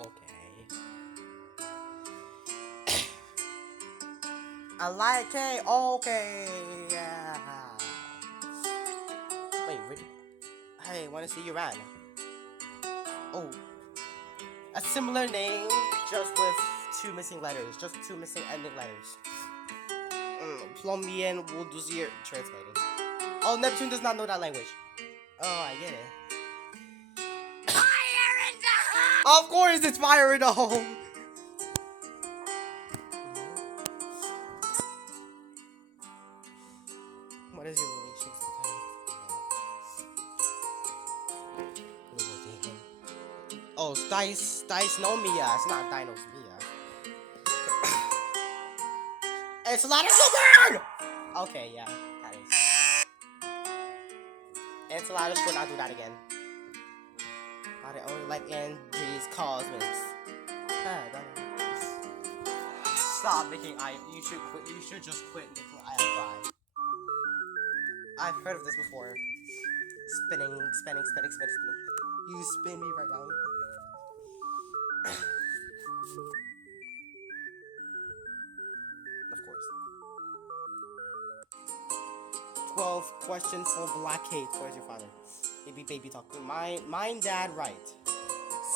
Okay. I like it. Okay. Yeah. Wait, really? Hey, wanna see you run? Oh, a similar name, just with two missing letters. Just two missing ending letters. Plombian Wolduzir translating. Oh, Neptune does not know that language. Oh, I get it. Fire in the hole! Of course, it's fire in the hole. What is your relationship to Oh, it's Dice no Mia. It's not Dinos Mia. It's a lot of sugar! Okay, yeah, that is. Enchiladas would not do that again. I only like Andreys Cosmics. Stop making I. You should quit. You should just quit making I cry. I've heard of this before. Spinning. You spin me right now. Of course. 12 questions for Black Kate. Where's your father? Baby talk. Mine dad right.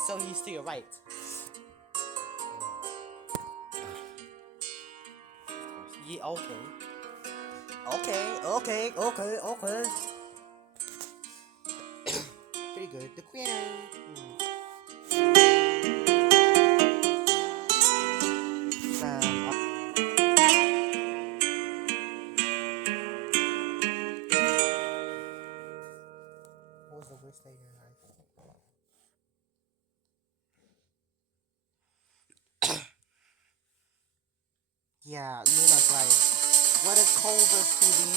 So he's to your right. Yeah, okay. Okay. Pretty good. The queen. What was the worst day of your life? Yeah, Luna's right. What is colder, Phoebe?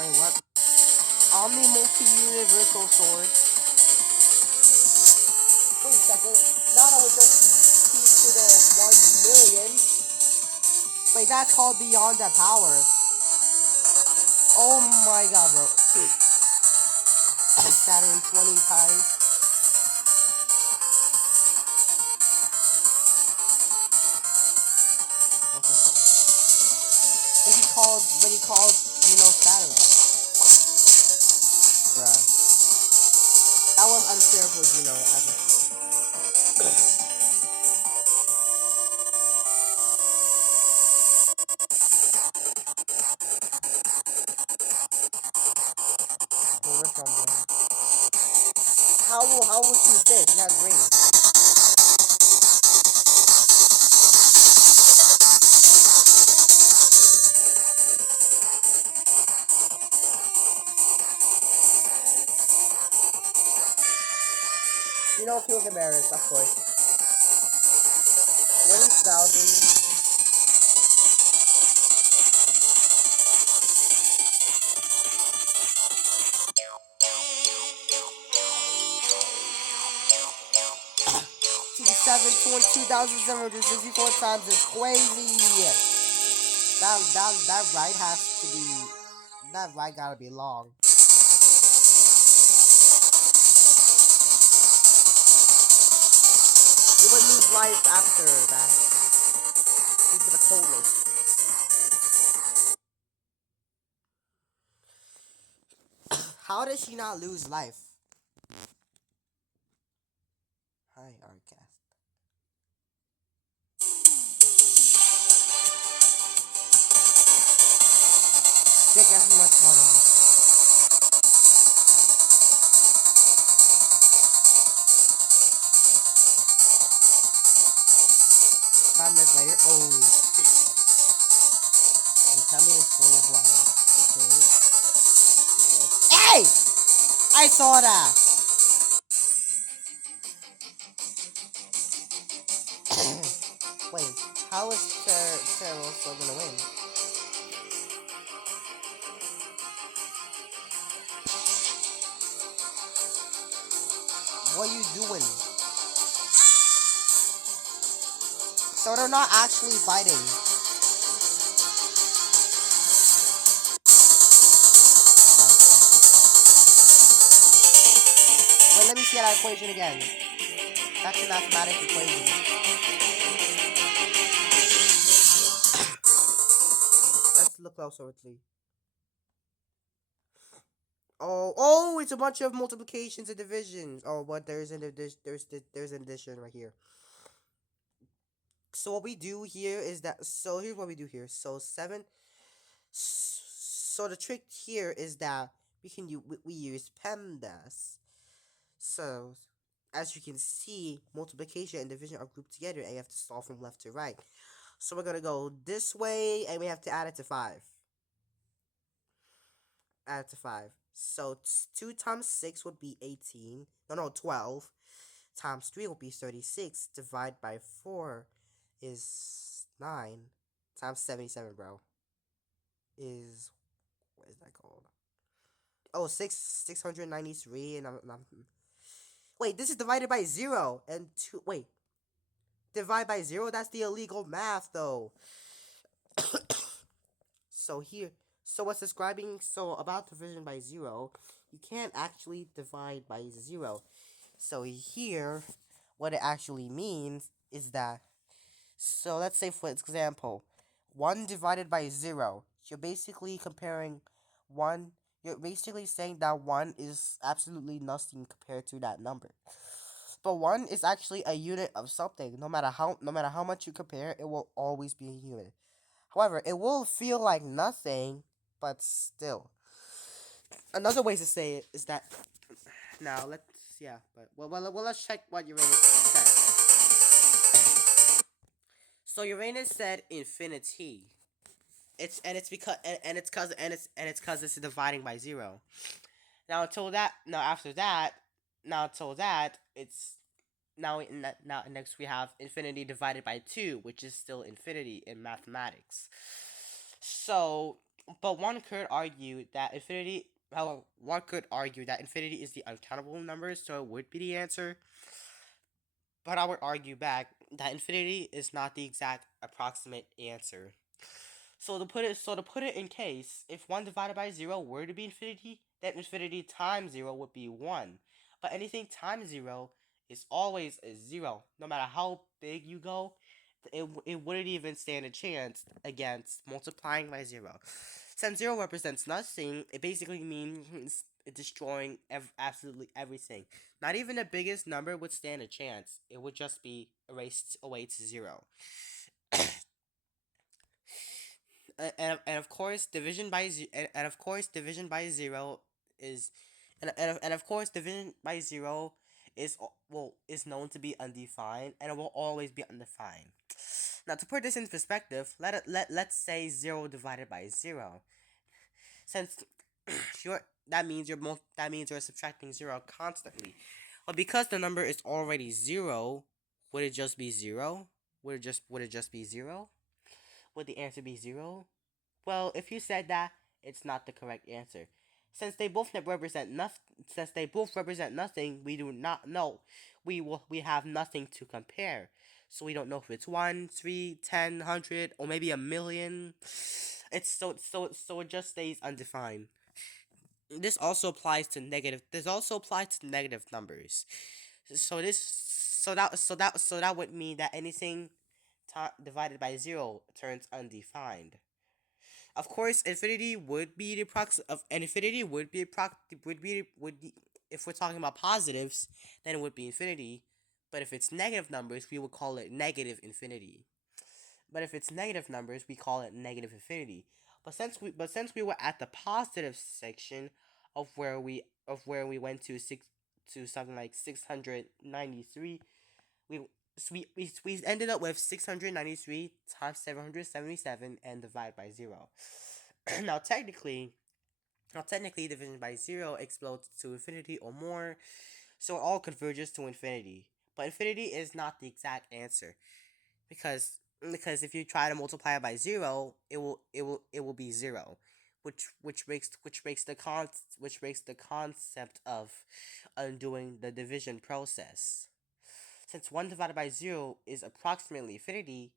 Wait, what? Omni multi-universal sword. Wait a second. Nana was just keys to the 1 million. Wait, that's called Beyond That Power. Oh my god, bro. Saturn 20 times. Okay. When he called, Saturn. Bruh. That was unfair for ever. Where from, bro? How would she fit? She has rings. Feels embarrassed, of course. 20,000. 2,764 times is crazy. That ride has to be. That ride gotta be long. You would lose life after that. Due to the coldness. How does she not lose life? Hi, our guest. Drink as much water. 5 minutes later. Oh, and tell me it's full of water. Okay. Hey! I saw that. Wait, how is Cheryl still gonna win? What are you doing? So they're not actually fighting. Wait, let me see that equation again. That's a mathematics equation. Let's look closer, please. Oh, it's a bunch of multiplications and divisions. Oh, but there's an addition right here. So what we do here is that. So here's what we do here. So 7. So the trick here is that we use PEMDAS. So as you can see, multiplication and division are grouped together, and you have to solve from left to right. So we're gonna go this way, and we have to add it to 5. Add it to 5. So 2 times 6 would be 18. No, 12. Times 3 will be 36. Divide by 4 is 9. Times 77, bro. Is, what is that called? Oh, 693, and wait, this is divided by 0, and 2, wait. Divide by 0, that's the illegal math, though. So here, so what's describing, so about division by 0, you can't actually divide by 0. So here, what it actually means is that, so let's say for example, 1 divided by 0, you're basically comparing 1, you're basically saying that 1 is absolutely nothing compared to that number. But 1 is actually a unit of something. No matter how much you compare, it will always be a unit. However, it will feel like nothing, but still. Another way to say it is that, now let's, yeah, but well let's check what Uranus said. So Uranus said infinity. It's because it's dividing by 0. Now until that, it's now next we have infinity divided by 2, which is still infinity in mathematics. So, but one could argue that infinity is the uncountable number, so it would be the answer. But I would argue back that infinity is not the exact approximate answer. So to put it in case, if 1 divided by 0 were to be infinity, then infinity times 0 would be 1. But anything times 0 is always a 0. No matter how big you go, it wouldn't even stand a chance against multiplying by 0. Since 0 represents nothing, it basically means destroying absolutely everything. Not even the biggest number would stand a chance. It would just be erased away to 0. And of course division by 0 is and of course division by 0 is known to be undefined, and it will always be undefined. Now, to put this in perspective, let's say 0 divided by 0. Since that means you're subtracting 0 constantly. But because the number is already 0, would it just be 0? Would it just be 0? Would the answer be 0? Well, if you said that, it's not the correct answer. Since they both represent nothing, we do not know. We have nothing to compare. So we don't know if it's 1, 3, 10, 100, or maybe a million. So it just stays undefined. This also applies to negative numbers. So that would mean that anything divided by 0 turns undefined. Of course, infinity would be the prox of and infinity would be a proc would be if we're talking about positives, then it would be infinity. But if it's negative numbers, we would call it negative infinity. But if it's negative numbers, we call it negative infinity. But since we were at the positive section of where we went to something like 693, we we ended up with 693 times 777 and divide by 0. now technically now technically division by 0 explodes to infinity or more, so it all converges to infinity. But infinity is not the exact answer, because if you try to multiply it by 0, it will be 0, which makes the concept of undoing the division process. Since 1 divided by 0 is approximately infinity,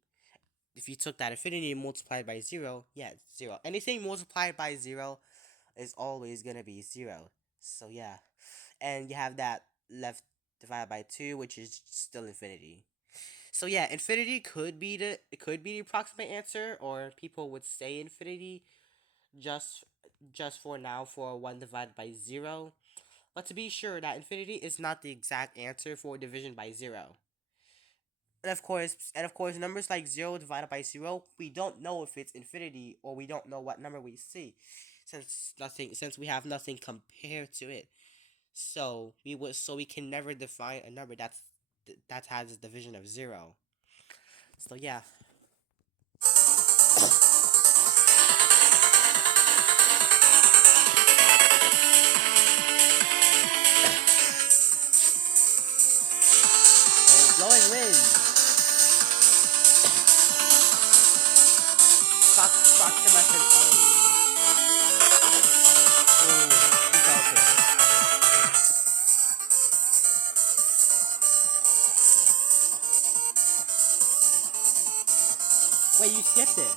if you took that infinity and multiplied by 0, yeah, it's 0. Anything multiplied by 0 is always going to be 0. So, yeah. And you have that left divided by 2, which is still infinity. So, yeah, infinity could be the approximate answer, or people would say infinity just just for now for 1 divided by 0. But to be sure, that infinity is not the exact answer for division by 0. And of course, numbers like 0 divided by 0, we don't know if it's infinity, or we don't know what number we see, since we have nothing compared to it. So we can never define a number that has a division of 0. So yeah. Oh, blowing wind. Proxima Centauri. Oh, he felt it. Wait, you skipped it.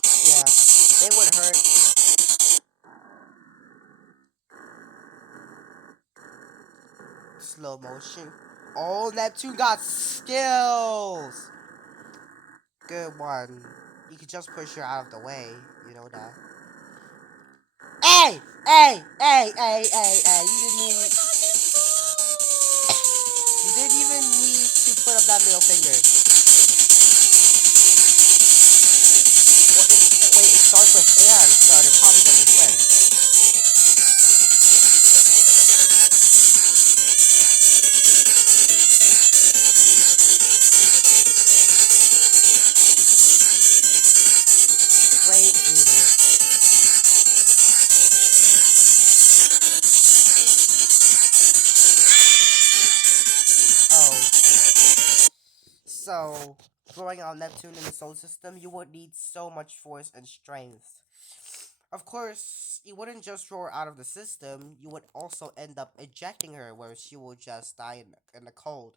Oh, yeah. They would hurt. Slow motion. Oh, Neptune got skills. Good one. You could just push her out of the way. You know that. Hey! Hey! Hey! Hey! Hey! Hey! You didn't even need to put up that middle finger. Wait, it starts with and, so they're probably gonna be friends. Great reader. Oh, so growing on Neptune in the solar system, you would need so much force and strength. Of course, you wouldn't just throw her out of the system, you would also end up ejecting her, where she would just die in the cold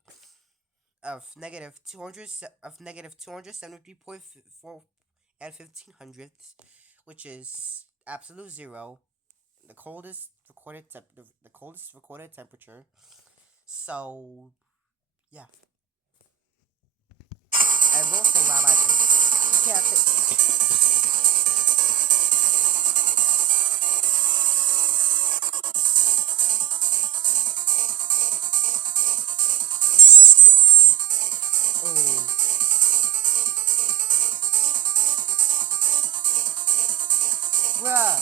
of negative 273.4 and 15 hundredths, which is absolute zero, the coldest recorded temperature. So yeah, and we'll say bye bye to it. You can't say. Oh, bruh,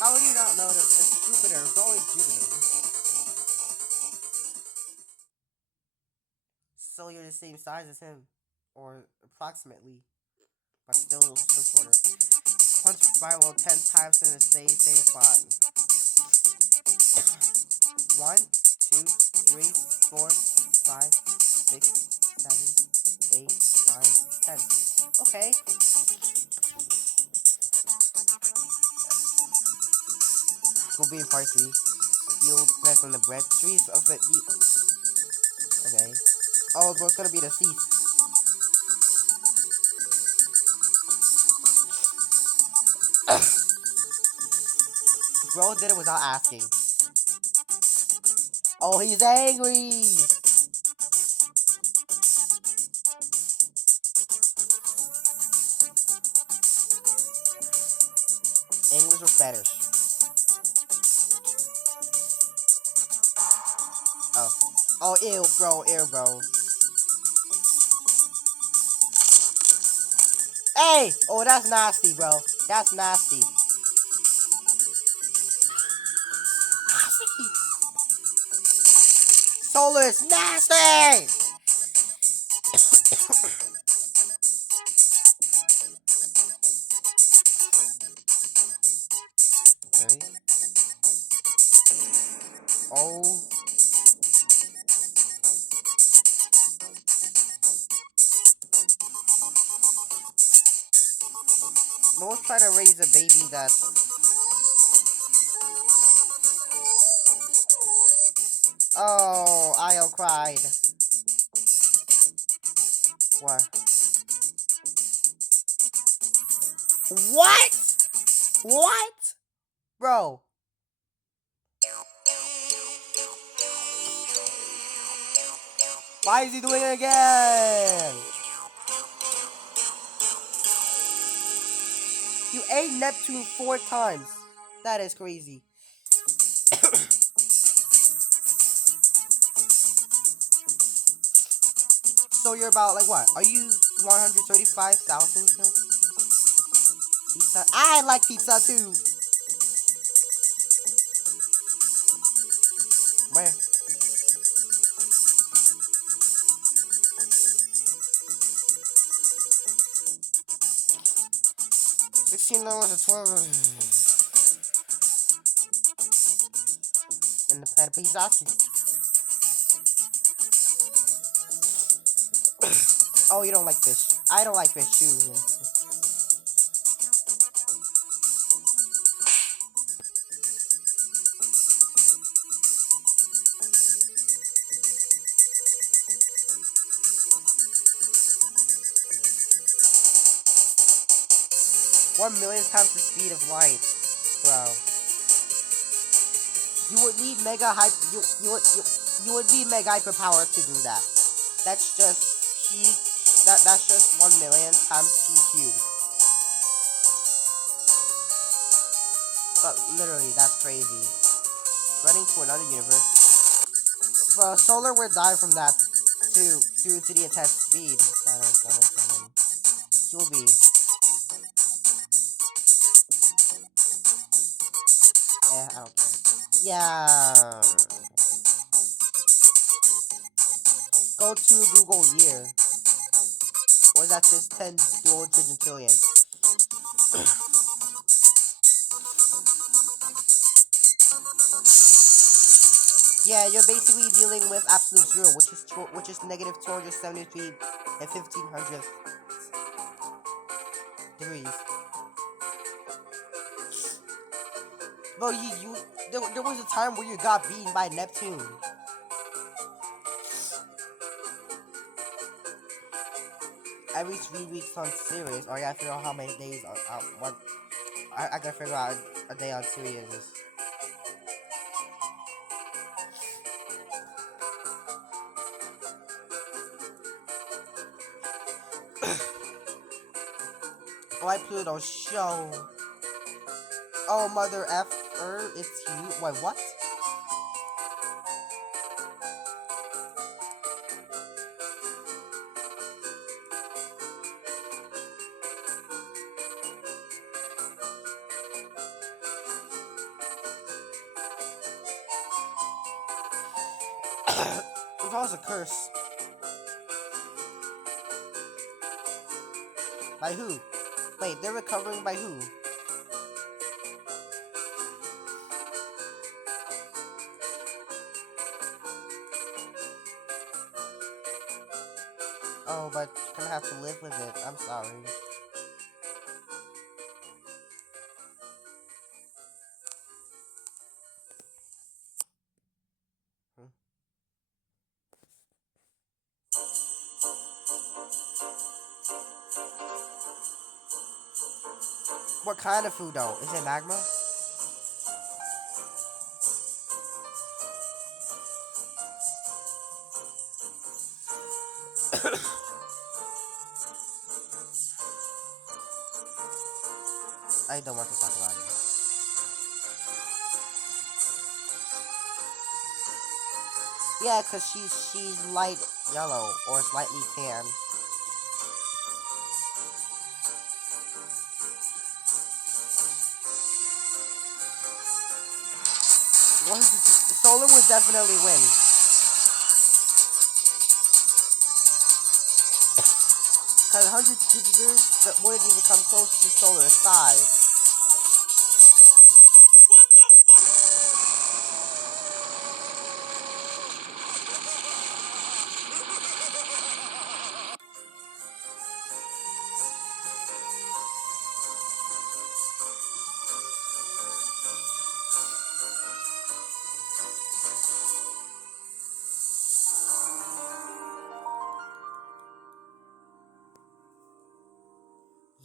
how would you not know that it's Jupiter? It's always Jupiter. So you're the same size as him, or approximately, but still shorter. Punch Bible 10 times in the same spot. 1, 2, 3, 4, 5, 6, 7, 8, 9, 10. Okay. Go being parsley. You'll press on the bread trees of the. Okay. Oh, bro, it's gonna be the cease. Bro did it without asking. Oh, he's angry! English or Spanish? Oh. Oh, ew, bro. Hey! Oh, that's nasty, bro. That's nasty. Nasty! Solar is nasty! Okay. Oh. Most try to raise a baby that's... Oh, Io cried. What? What? What? Bro. Why is he doing it again? You ate Neptune 4 times. That is crazy. So you're about, like, what? Are you 135,000 still? Pizza? I like pizza too. Where? $16 or 12. And the platter pizza. Oh, you don't like fish. I don't like fish too. 1,000,000 times the speed of light. Bro. You would need mega hyper. You would need mega hyper power to do that. That's just P. That's just 1,000,000 times P cubed. But literally, that's crazy. Running to another universe. Well, Solar would die from that too, due to the intense speed. He will be. I don't care. Yeah. Go to Google year. Or that's just 10 dual trillion. Yeah, you're basically dealing with absolute zero, which is negative 273 and 1500 degrees. Bro, there was a time where you got beaten by Neptune. Every 3 weeks on Sirius, or I gotta figure out how many days on what. I gotta figure out a day on Sirius is. Why Pluto show? Oh, mother effer, it's you. Wait, what? It was a curse. By who? Wait, they're recovering by who? Oh, but you're gonna have to live with it. I'm sorry. What kind of food though? Is it magma? I don't want to talk about it. Yeah, cause she's light yellow or slightly tan. Solar would definitely win. Cause 100 Jupiters that wouldn't even come close to solar size.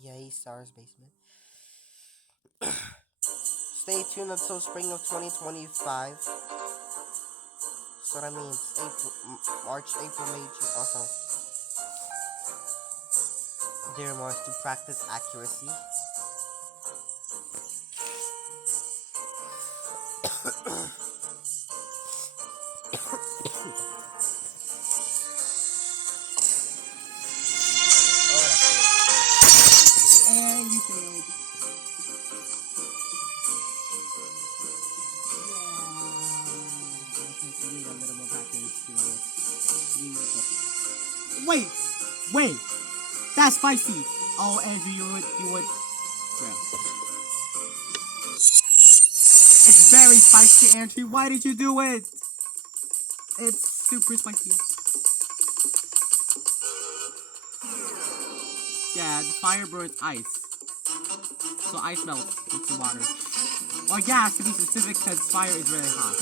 Yay, Stars Basement. Stay tuned until spring of 2025. So that means March, April, May, June. Also, dear Mars, to practice accuracy. And you failed. Wait, that's spicy. Oh, Andrew, you would, well, it's very spicy, Andrew. Why did you do it? It's super spicy. Yeah, the fire burns ice, so ice melts into water. Or gas, to be specific, because fire is really hot.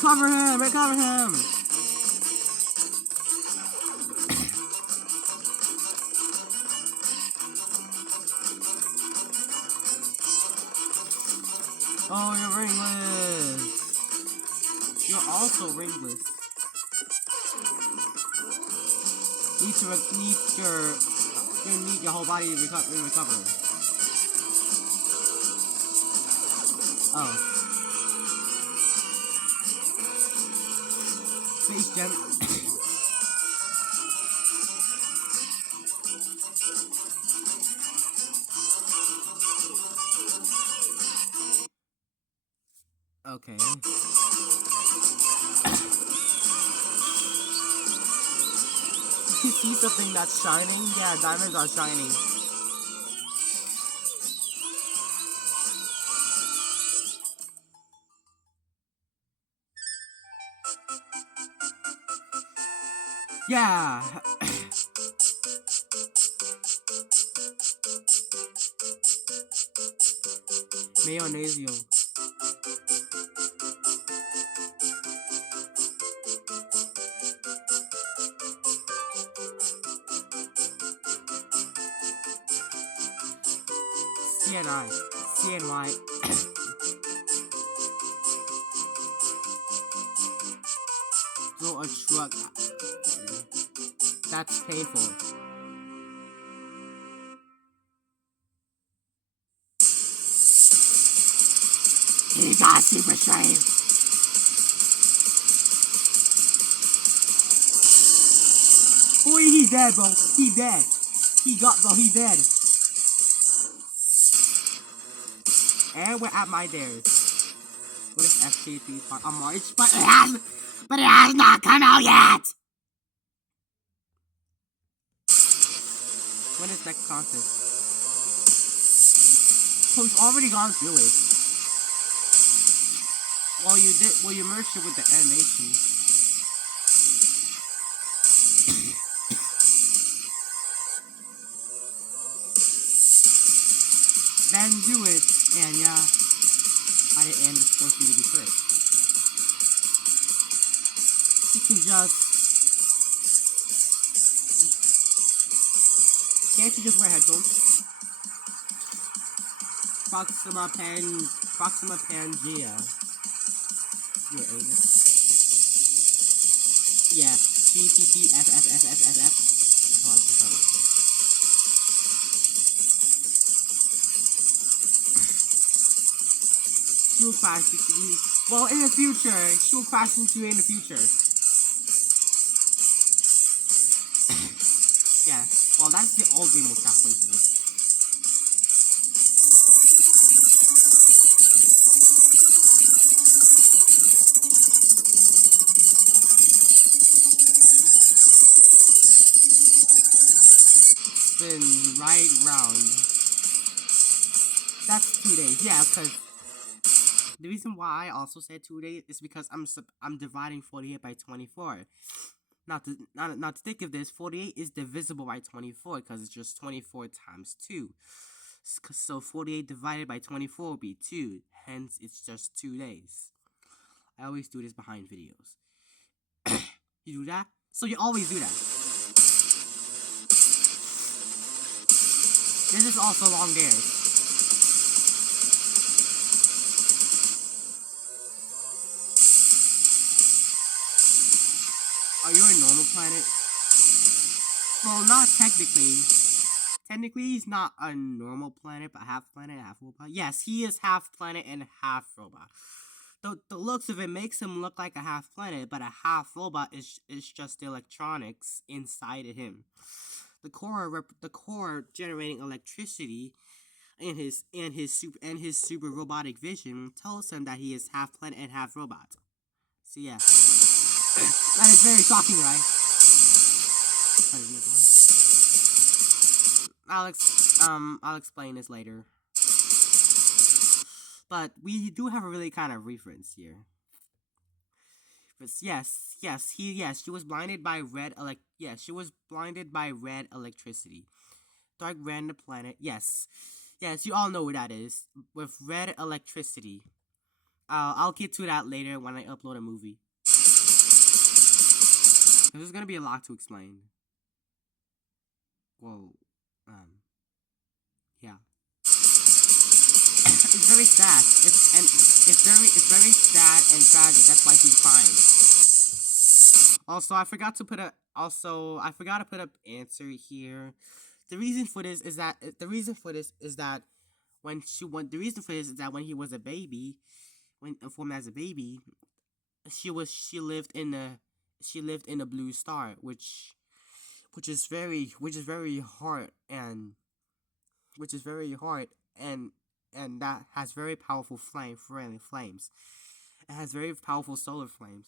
Cover him! Recover him! Oh, you're ringless! You're also ringless. Need your whole body to recover. Oh. Space Gem. Okay. You see something that's shining? Yeah, diamonds are shining. Yeah. Mayonnaise. CNY. Throw a truck. That's painful. He got super strength. Boy, he dead, bro. He dead. He dead. And we're at my dares. What is FKP on March? But it has not come out yet. When is next concert? So we've already gone through it. Well, you merged it with the animation. Then do it, and yeah, by the end, it's supposed to be first. You can just... Can't you just wear headphones? Proxima Pangea. Yeah, yeah. GCCFFFFFF. She will crash. Well, in the future, she will crash into you in the future. Yeah. Well, that's the old game most definitely. Spin right round. That's 2 days. Yeah, because the reason why I also said 2 days is because I'm dividing 48 by 24. Not to think of this, 48 is divisible by 24 because it's just 24 times 2. So 48 divided by 24 will be 2. Hence, it's just 2 days. I always do this behind videos. You do that? So you always do that. This is also long days. Are you a normal planet? Well, not technically. Technically, he's not a normal planet, but half planet, half robot. Yes, he is half planet and half robot. The looks of it makes him look like a half planet, but a half robot is just the electronics inside of him. The core generating electricity and his super robotic vision tells him that he is half planet and half robot. So yeah, that is very shocking, right? I'll explain this later. But we do have a really kind of reference here. But she was blinded by red she was blinded by red electricity. Dark random planet. Yes, you all know what that is. With red electricity. I'll get to that later when I upload a movie. There's gonna be a lot to explain. Well, yeah. It's very sad. It's very sad and tragic. That's why he's crying. Also, I forgot to put up answer here. The reason for this is that when he was a baby, when formed as a baby, she lived in a blue star, which is very hard and that has very powerful flames. It has very powerful solar flames.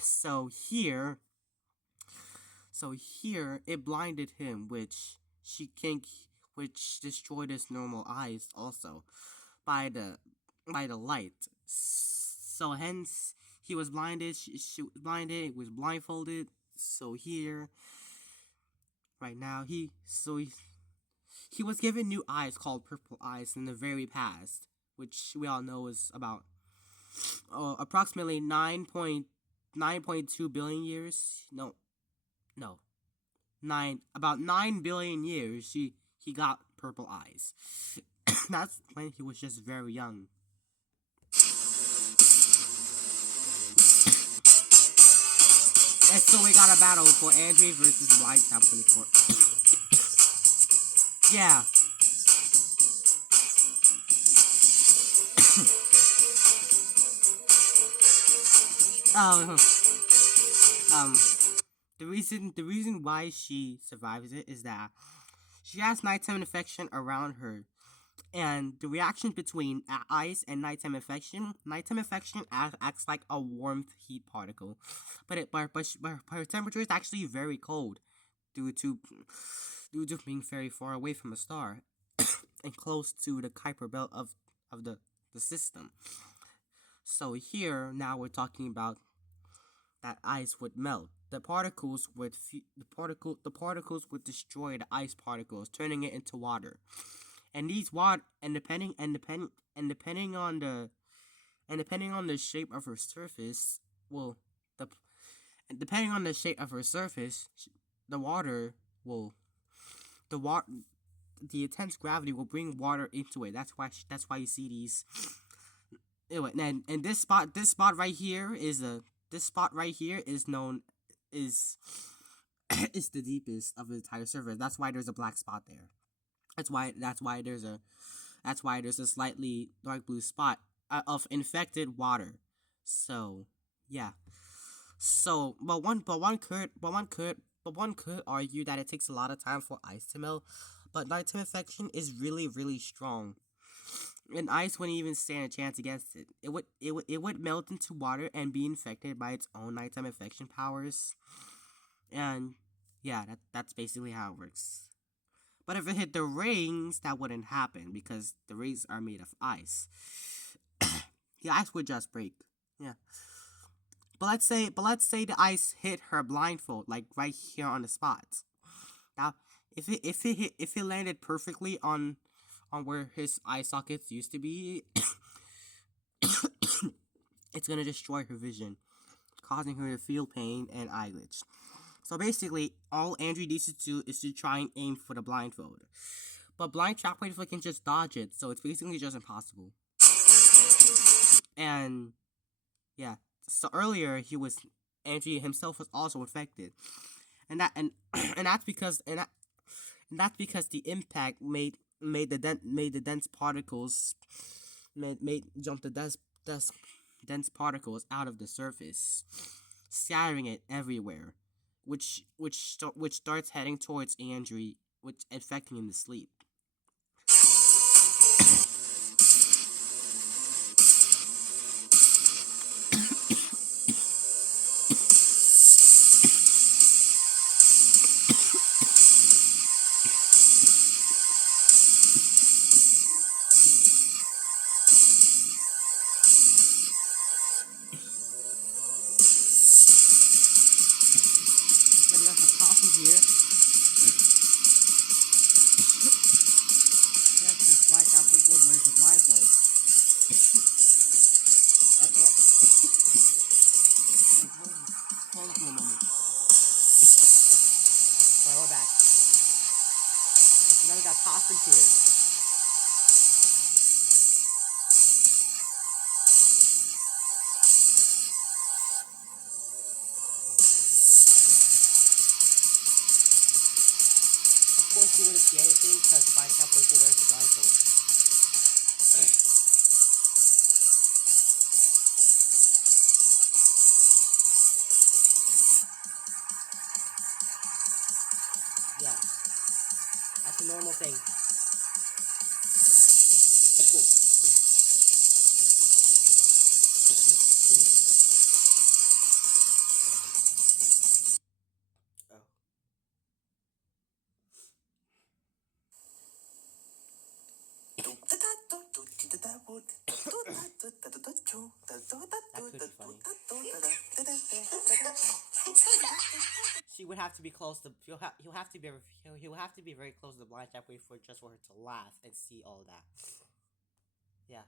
so here it blinded him, which destroyed his normal eyes also by the light. So hence he was blinded. She was blinded. Was blindfolded. So here, right now, he was given new eyes called purple eyes in the very past, which we all know is about approximately 9.2 billion years. No, about 9 billion years. He got purple eyes. That's when he was just very young. And so we got a battle for Andreys versus White Top 24. Yeah. The reason why she survives it is that she has nighttime infection around her, and the reaction between ice and nighttime infection acts like a warmth heat particle, but her temperature is actually very cold due to being very far away from a star and close to the Kuiper belt of the system. So here now we're talking about that ice would melt. The particles would destroy the ice particles, turning it into water. And these depending on the shape of her surface, depending on the shape of her surface, the water the intense gravity will bring water into it. That's why you see these. Anyway, and this spot right here is known is is the deepest of the entire surface. That's why there's a black spot there. That's why there's a slightly dark blue spot of infected water. So yeah. So, but one could argue that it takes a lot of time for ice to melt. But nighttime infection is really, really strong, and ice wouldn't even stand a chance against it. It would melt into water and be infected by its own nighttime infection powers. And yeah, that's basically how it works. But if it hit the rings, that wouldn't happen because the rings are made of ice. The ice would just break. Yeah. But let's say the ice hit her blindfold, like right here on the spot. Now, if it landed perfectly on where his eye sockets used to be, it's gonna destroy her vision, causing her to feel pain and eye glitch. So basically, all Andrew needs to do is to try and aim for the blindfold. But blind shockwave can just dodge it, so it's basically just impossible. And yeah, so earlier Andrew himself was also infected, and that and that's because the impact made the dense particles made jump the dense particles out of the surface, scattering it everywhere, which starts heading towards Andrew, which affecting him to sleep. So we got some coffee here. That's just like that before wears the blindfold. Hold up for a moment. Alright, we're back. Now we got costume here. Of course, you wouldn't see anything because Five Cat Playful wears the blindfold. Yeah, that's a normal thing. Oh. That could be funny. She would have to be close to. He'll have to be very close to the blind tap for just for her to laugh and see all that. Yeah.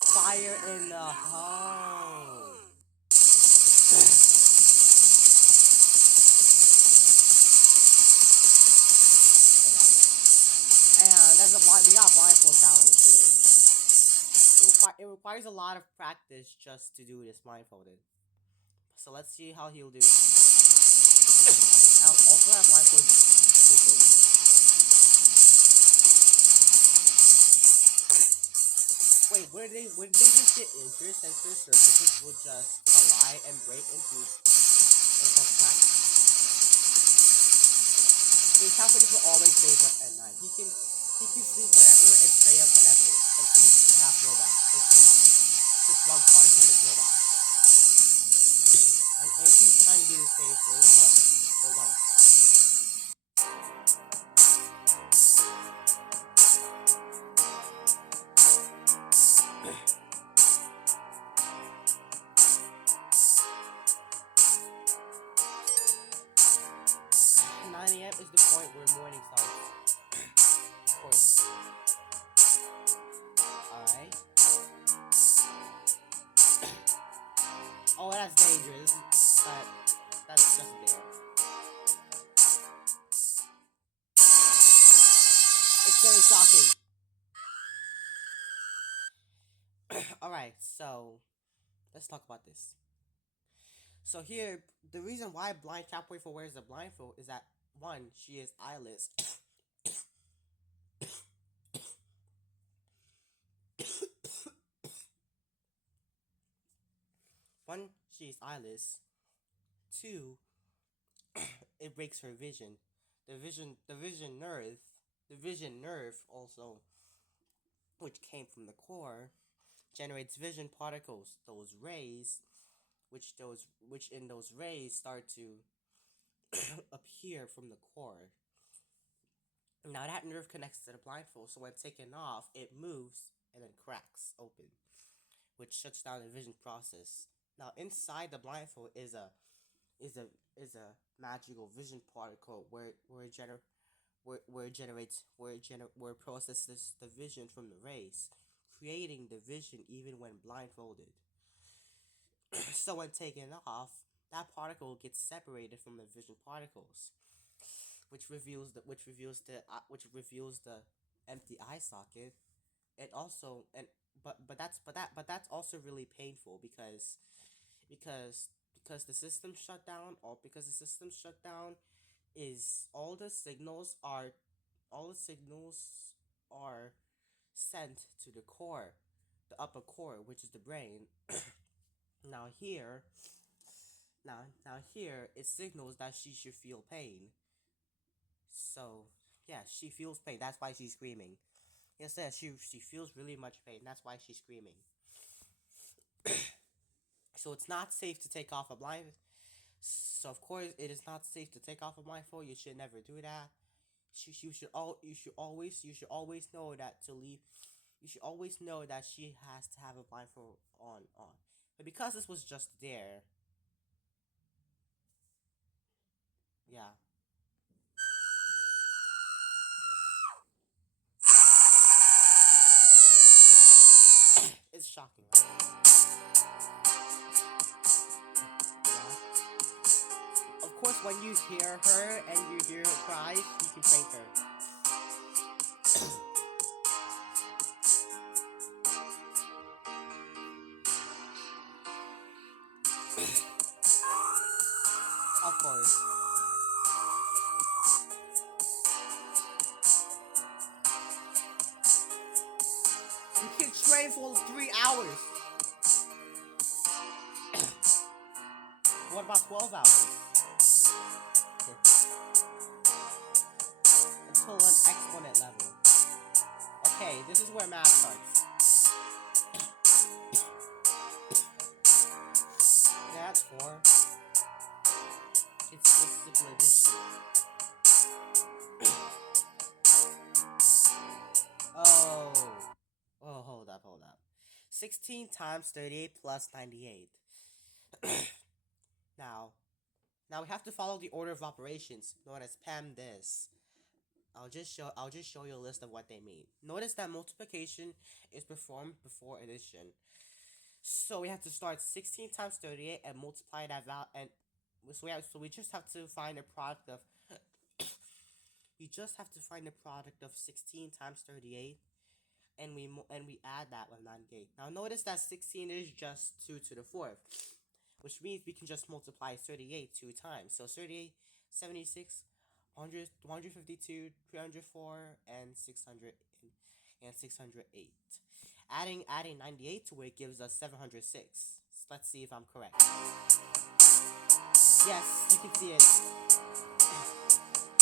Fire in the home. And there's we got a blindfold challenge here. It requires a lot of practice just to do this blindfolded. So let's see how he'll do. I'll also have blindfold sequence. Wait, would they just get injured since their surfaces would just collide and break into crack? His confidence will always stays up at night. He can sleep whenever and stay up whenever since he's half robot. Since one part of him is robot. And he's trying to do the same thing, but for once. 9 a.m. is the point where morning starts. Of course. Alright. dangerous, but that's just there. It's very shocking. Alright, so let's talk about this. So here, the reason why blind Catwife wears a blindfold is that one, she is eyeless. One, she is eyeless. Two, it breaks her vision. The vision nerve also, which came from the core, generates vision particles. Those rays, which in those rays start to appear from the core. Now that nerve connects to the blindfold, so when taken off, it moves and then cracks open, which shuts down the vision process. Now inside the blindfold is a is a magical vision particle where it processes the vision from the rays, creating the vision even when blindfolded. So when taken off, that particle gets separated from the vision particles, which reveals the empty eye socket. It also and but that's also really painful because because the system shut down or because the system shut down is all the signals are sent to the core, the upper core, which is the brain. now here now here it signals that she should feel pain. So yeah, she feels pain. That's why she's screaming. Yes, yeah, she feels really much pain. That's why she's screaming. So it's not safe to take off a blind. So of course it is not safe to take off a blindfold. You should never do that. You should always know that to leave. You should always know that she has to have a blindfold on. But because this was just there, yeah, it's shocking, right? Yeah. Of course, when you hear her and you hear her cry, you can prank her. Of course, you can train for 3 hours. What about 12 hours? Until an exponent level. Okay, this is where math starts. Yeah, that's 4. It's simple addition. Oh. Oh, hold up. 16 times 38 plus 98. now, now we have to follow the order of operations known as PEMDAS. I'll just show you a list of what they mean. Notice that multiplication is performed before addition. So we have to start 16 times 38 and multiply that value and so we just have to find a product of we just have to find the product of 16 times 38 and we add that with 98. Now notice that 16 is just 2 to the 4th, which means we can just multiply 38 2 times. So 38, 76, 100, 152, 304, and 600 and 608. Adding 98 to it gives us 706. Let's see if I'm correct. Yes, you can see it.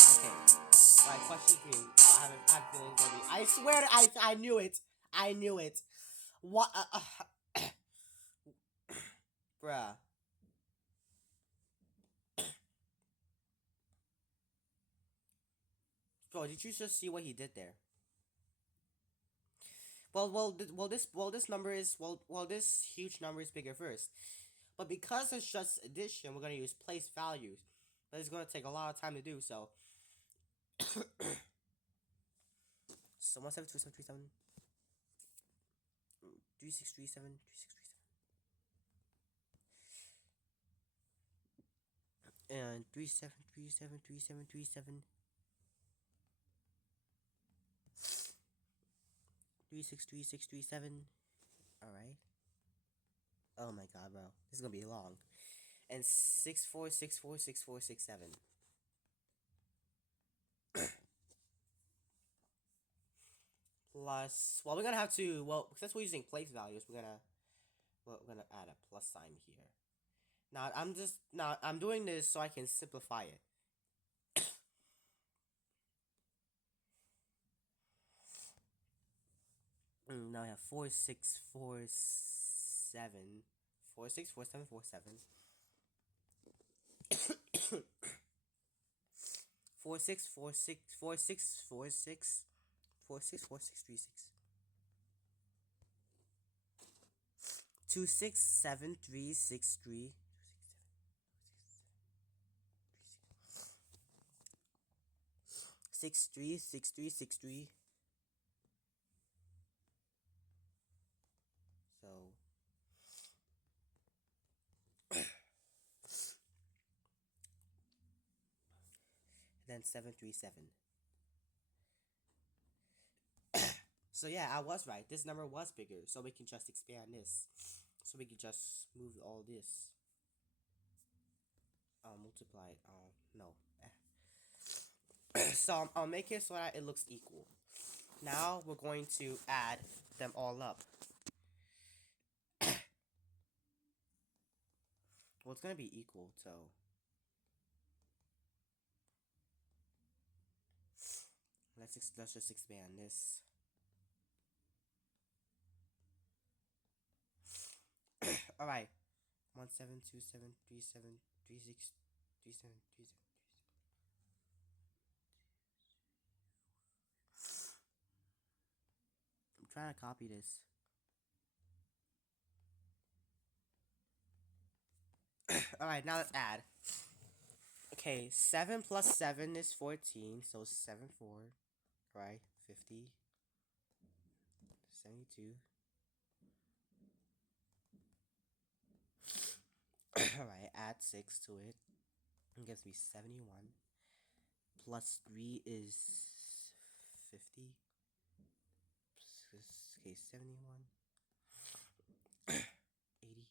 Okay. Alright, question 3. I have feelings for me. I swear I knew it. I knew it. What? Bruh. Bro, did you just see what he did there? This number is this huge number is bigger first, but because it's just addition, we're gonna use place values, but it's gonna take a lot of time to do so. So 172737 3637 3637. And 37373737 363637. All right. Oh my god, bro, this is gonna be long. And 64646467. Plus, well, we're gonna have to. Well, since we're using place values, we're gonna add a plus sign here. Now I'm doing this so I can simplify it. Now I have 4647, 464747, 46464646464636, 267363, 636363. So then 737. So yeah, I was right. This number was bigger, so we can just expand this. So we can just move all this. Multiply. No. So I'll make it so that it looks equal. Now we're going to add them all up. Well, it's gonna be equal, so let's just expand this. All right, 1727373637373. I'm trying to copy this. All right, now let's add. Okay, 7 plus 7 is 14, so 7 4, right? 50, 72. Alright, add 6 to it. It gives me 71. Plus 3 is 50. Okay, 71. 80.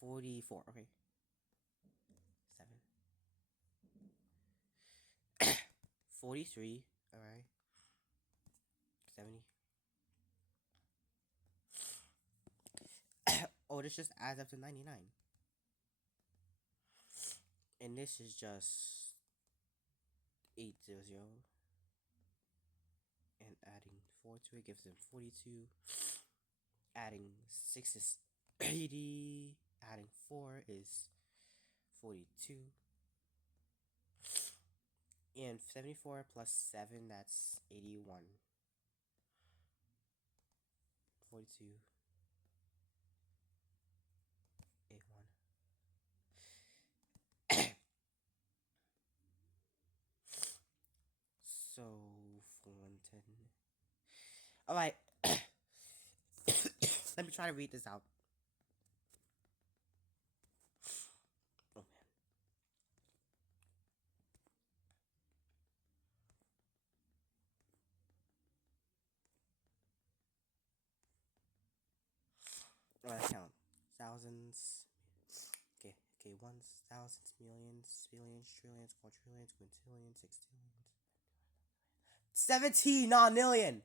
44. Okay. 7. 43. Alright. 70. Oh, this just adds up to 99. And this is just 800. And adding 4 to it gives them 42. Adding 6 is 80. Adding 4 is 42. And 74 plus 7, that's 81. 42. 81. So, 110. Alright. Let me try to read this out. Oh, man. Alright, count. Thousands. Okay, ones, thousands, millions, billions, trillions, quadrillions, quintillions, sextillions. 17 non-million!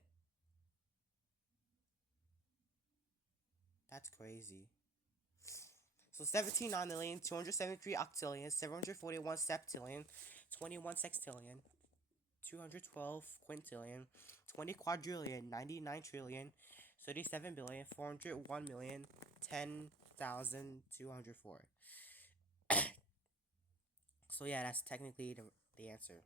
That's crazy. So 17 nonillion, 273 octillion, 741 septillion, 21 sextillion, 212 quintillion, 20 quadrillion, 99 trillion, 37 billion, 401 million, 10,204. So yeah, that's technically the answer.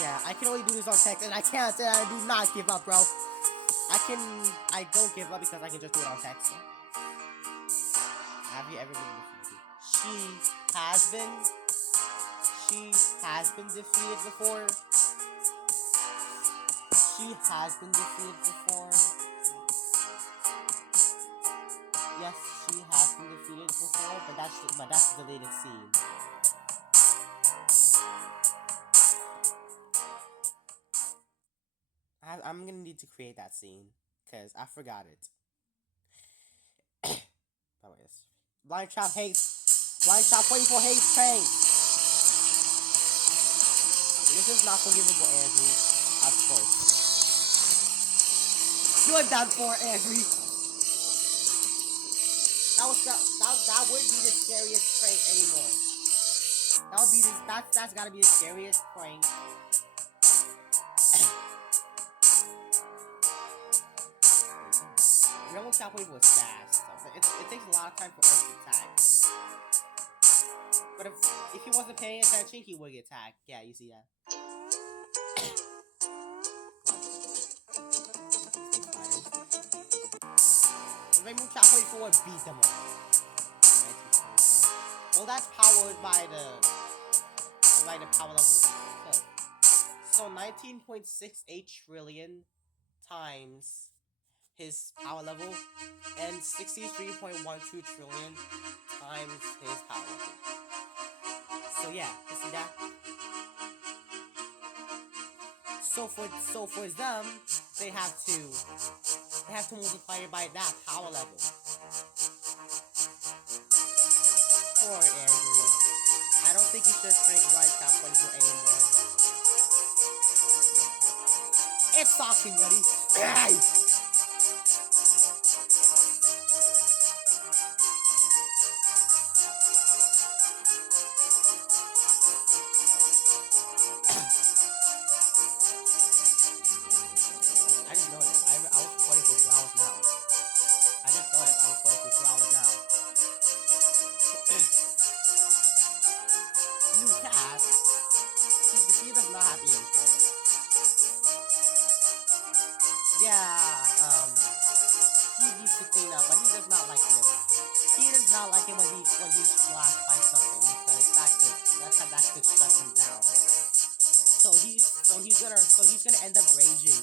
Yeah, I can only do this on text, and I can't say I do not give up, bro. I don't give up because I can just do it on text. Have you ever been defeated? She has been defeated before. She has been defeated before. Yes, she has been defeated before, but that's the deleted scene. I'm gonna need to create that scene because I forgot it. Oh, yes. Blind Trap hates. Blind Trap 24 hates Prank. This is not forgivable, Andrew. Of course. You are done for, Andrew. That would be the scariest prank anymore. That would be that's gotta be the scariest prank. Rainbow Cowboy was fast, so it takes a lot of time for us to tag him. But if he wasn't paying attention, he would get tagged. Yeah, you see that. Rainbow Cowboy 4 beat them all. Well, that's powered by the power level. So 19.68 trillion times his power level and 63.12 trillion times his power level. So yeah, you see that? So for them, they have to multiply it by that power level. Poor Andrew. I don't think you should prank Blind Trap 24 anymore. It's talking, buddy. I just noticed. I was recording for 2 hours now. I just noticed I'm recording for 2 hours now. New cat. She does not have ears, right? Yeah, he needs to clean up, but he does not like it. He does not like it when he's splashed by something because that could shut him down. So he's gonna end up raging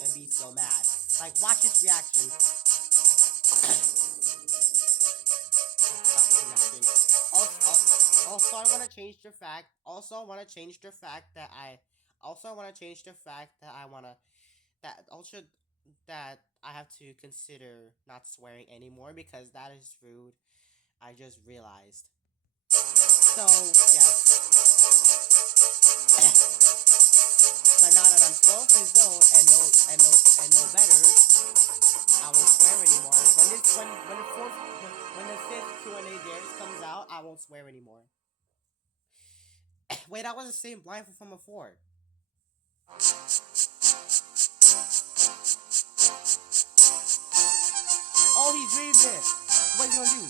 and be so mad. Like, watch his reaction. Also, I want to change the fact. Also, I want to change the fact that I. Also, I want to change the fact that I wanna. That also that I have to consider not swearing anymore because that is rude. I just realized. So yeah. But now that I'm 12 years old and know better, I won't swear anymore. When the fifth Q&A dares comes out, I won't swear anymore. Wait, that was the same blindfold from before. Oh, he dreamed it. What's he gonna do?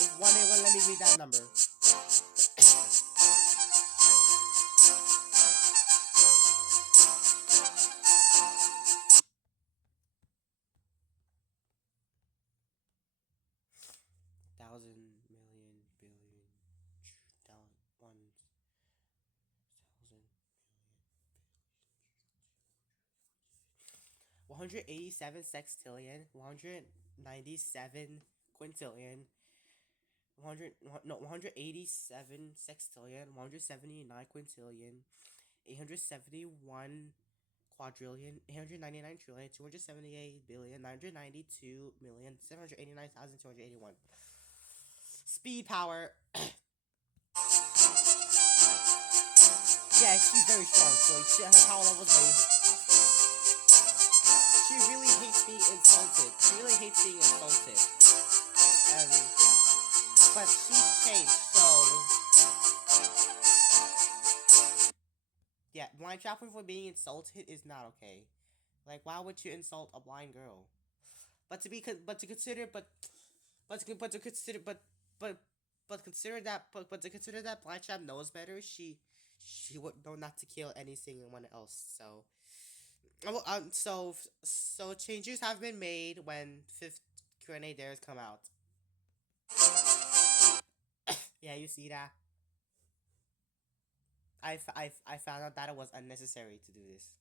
If one day won't let me read that number. Thousand, million, billion, $1,000, million, 187 sextillion, 197 quintillion, 187 sextillion, 179 quintillion, 871 quadrillion, 899 trillion, 278 billion, 992,789,281. Speed power. Yeah, she's very strong, so her power level is very high. She really hates being insulted. But she's changed, so yeah, blind trapping for being insulted is not okay. Like, why would you insult a blind girl? But to consider to consider that blind trap knows better, she would know not to kill anyone else. So changes have been made when fifth Q&A dares come out. Yeah, you see that. I found out that it was unnecessary to do this.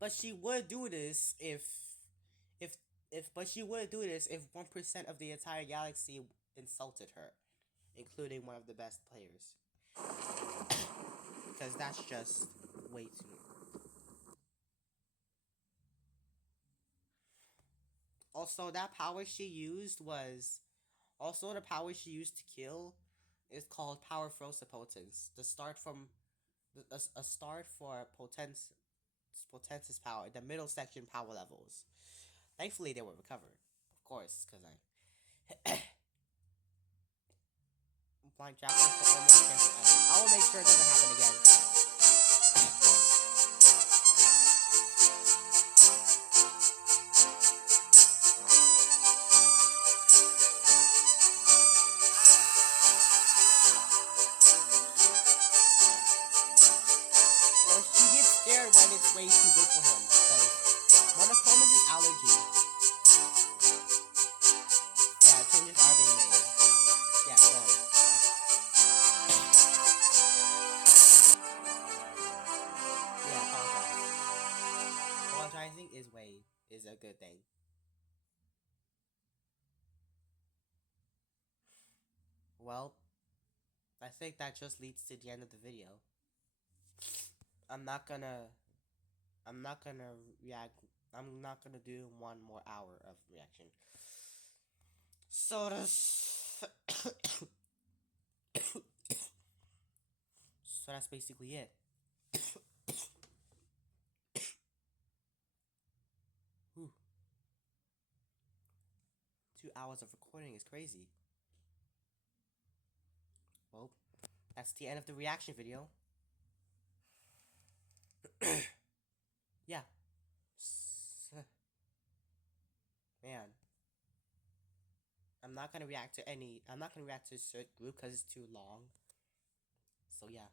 But she would do this if but she would do this if 1% of the entire galaxy insulted her, including one of the best players. Because that's just way too. Also, that power she used was also the power she used to kill is called Power Frosa Potence. The start from a start for Potence's power, the middle section power levels. Thankfully, they were recovered, of course, because I blind Japanese for almost cancel ever. I will make sure it doesn't happen again. Well, he gets scared when it's way too big for him. Because one of Coleman's allergy. Yeah, changes are being made. Yeah, go. Yeah, apologize. Apologizing is a good thing. Well, I think that just leads to the end of the video. I'm not gonna I'm not gonna react. I'm not gonna do 1 more hour of reaction. So so that's basically it. 2 hours of recording is crazy. Well, that's the end of the reaction video. Yeah. Man. I'm not gonna react to a certain group because it's too long. So yeah.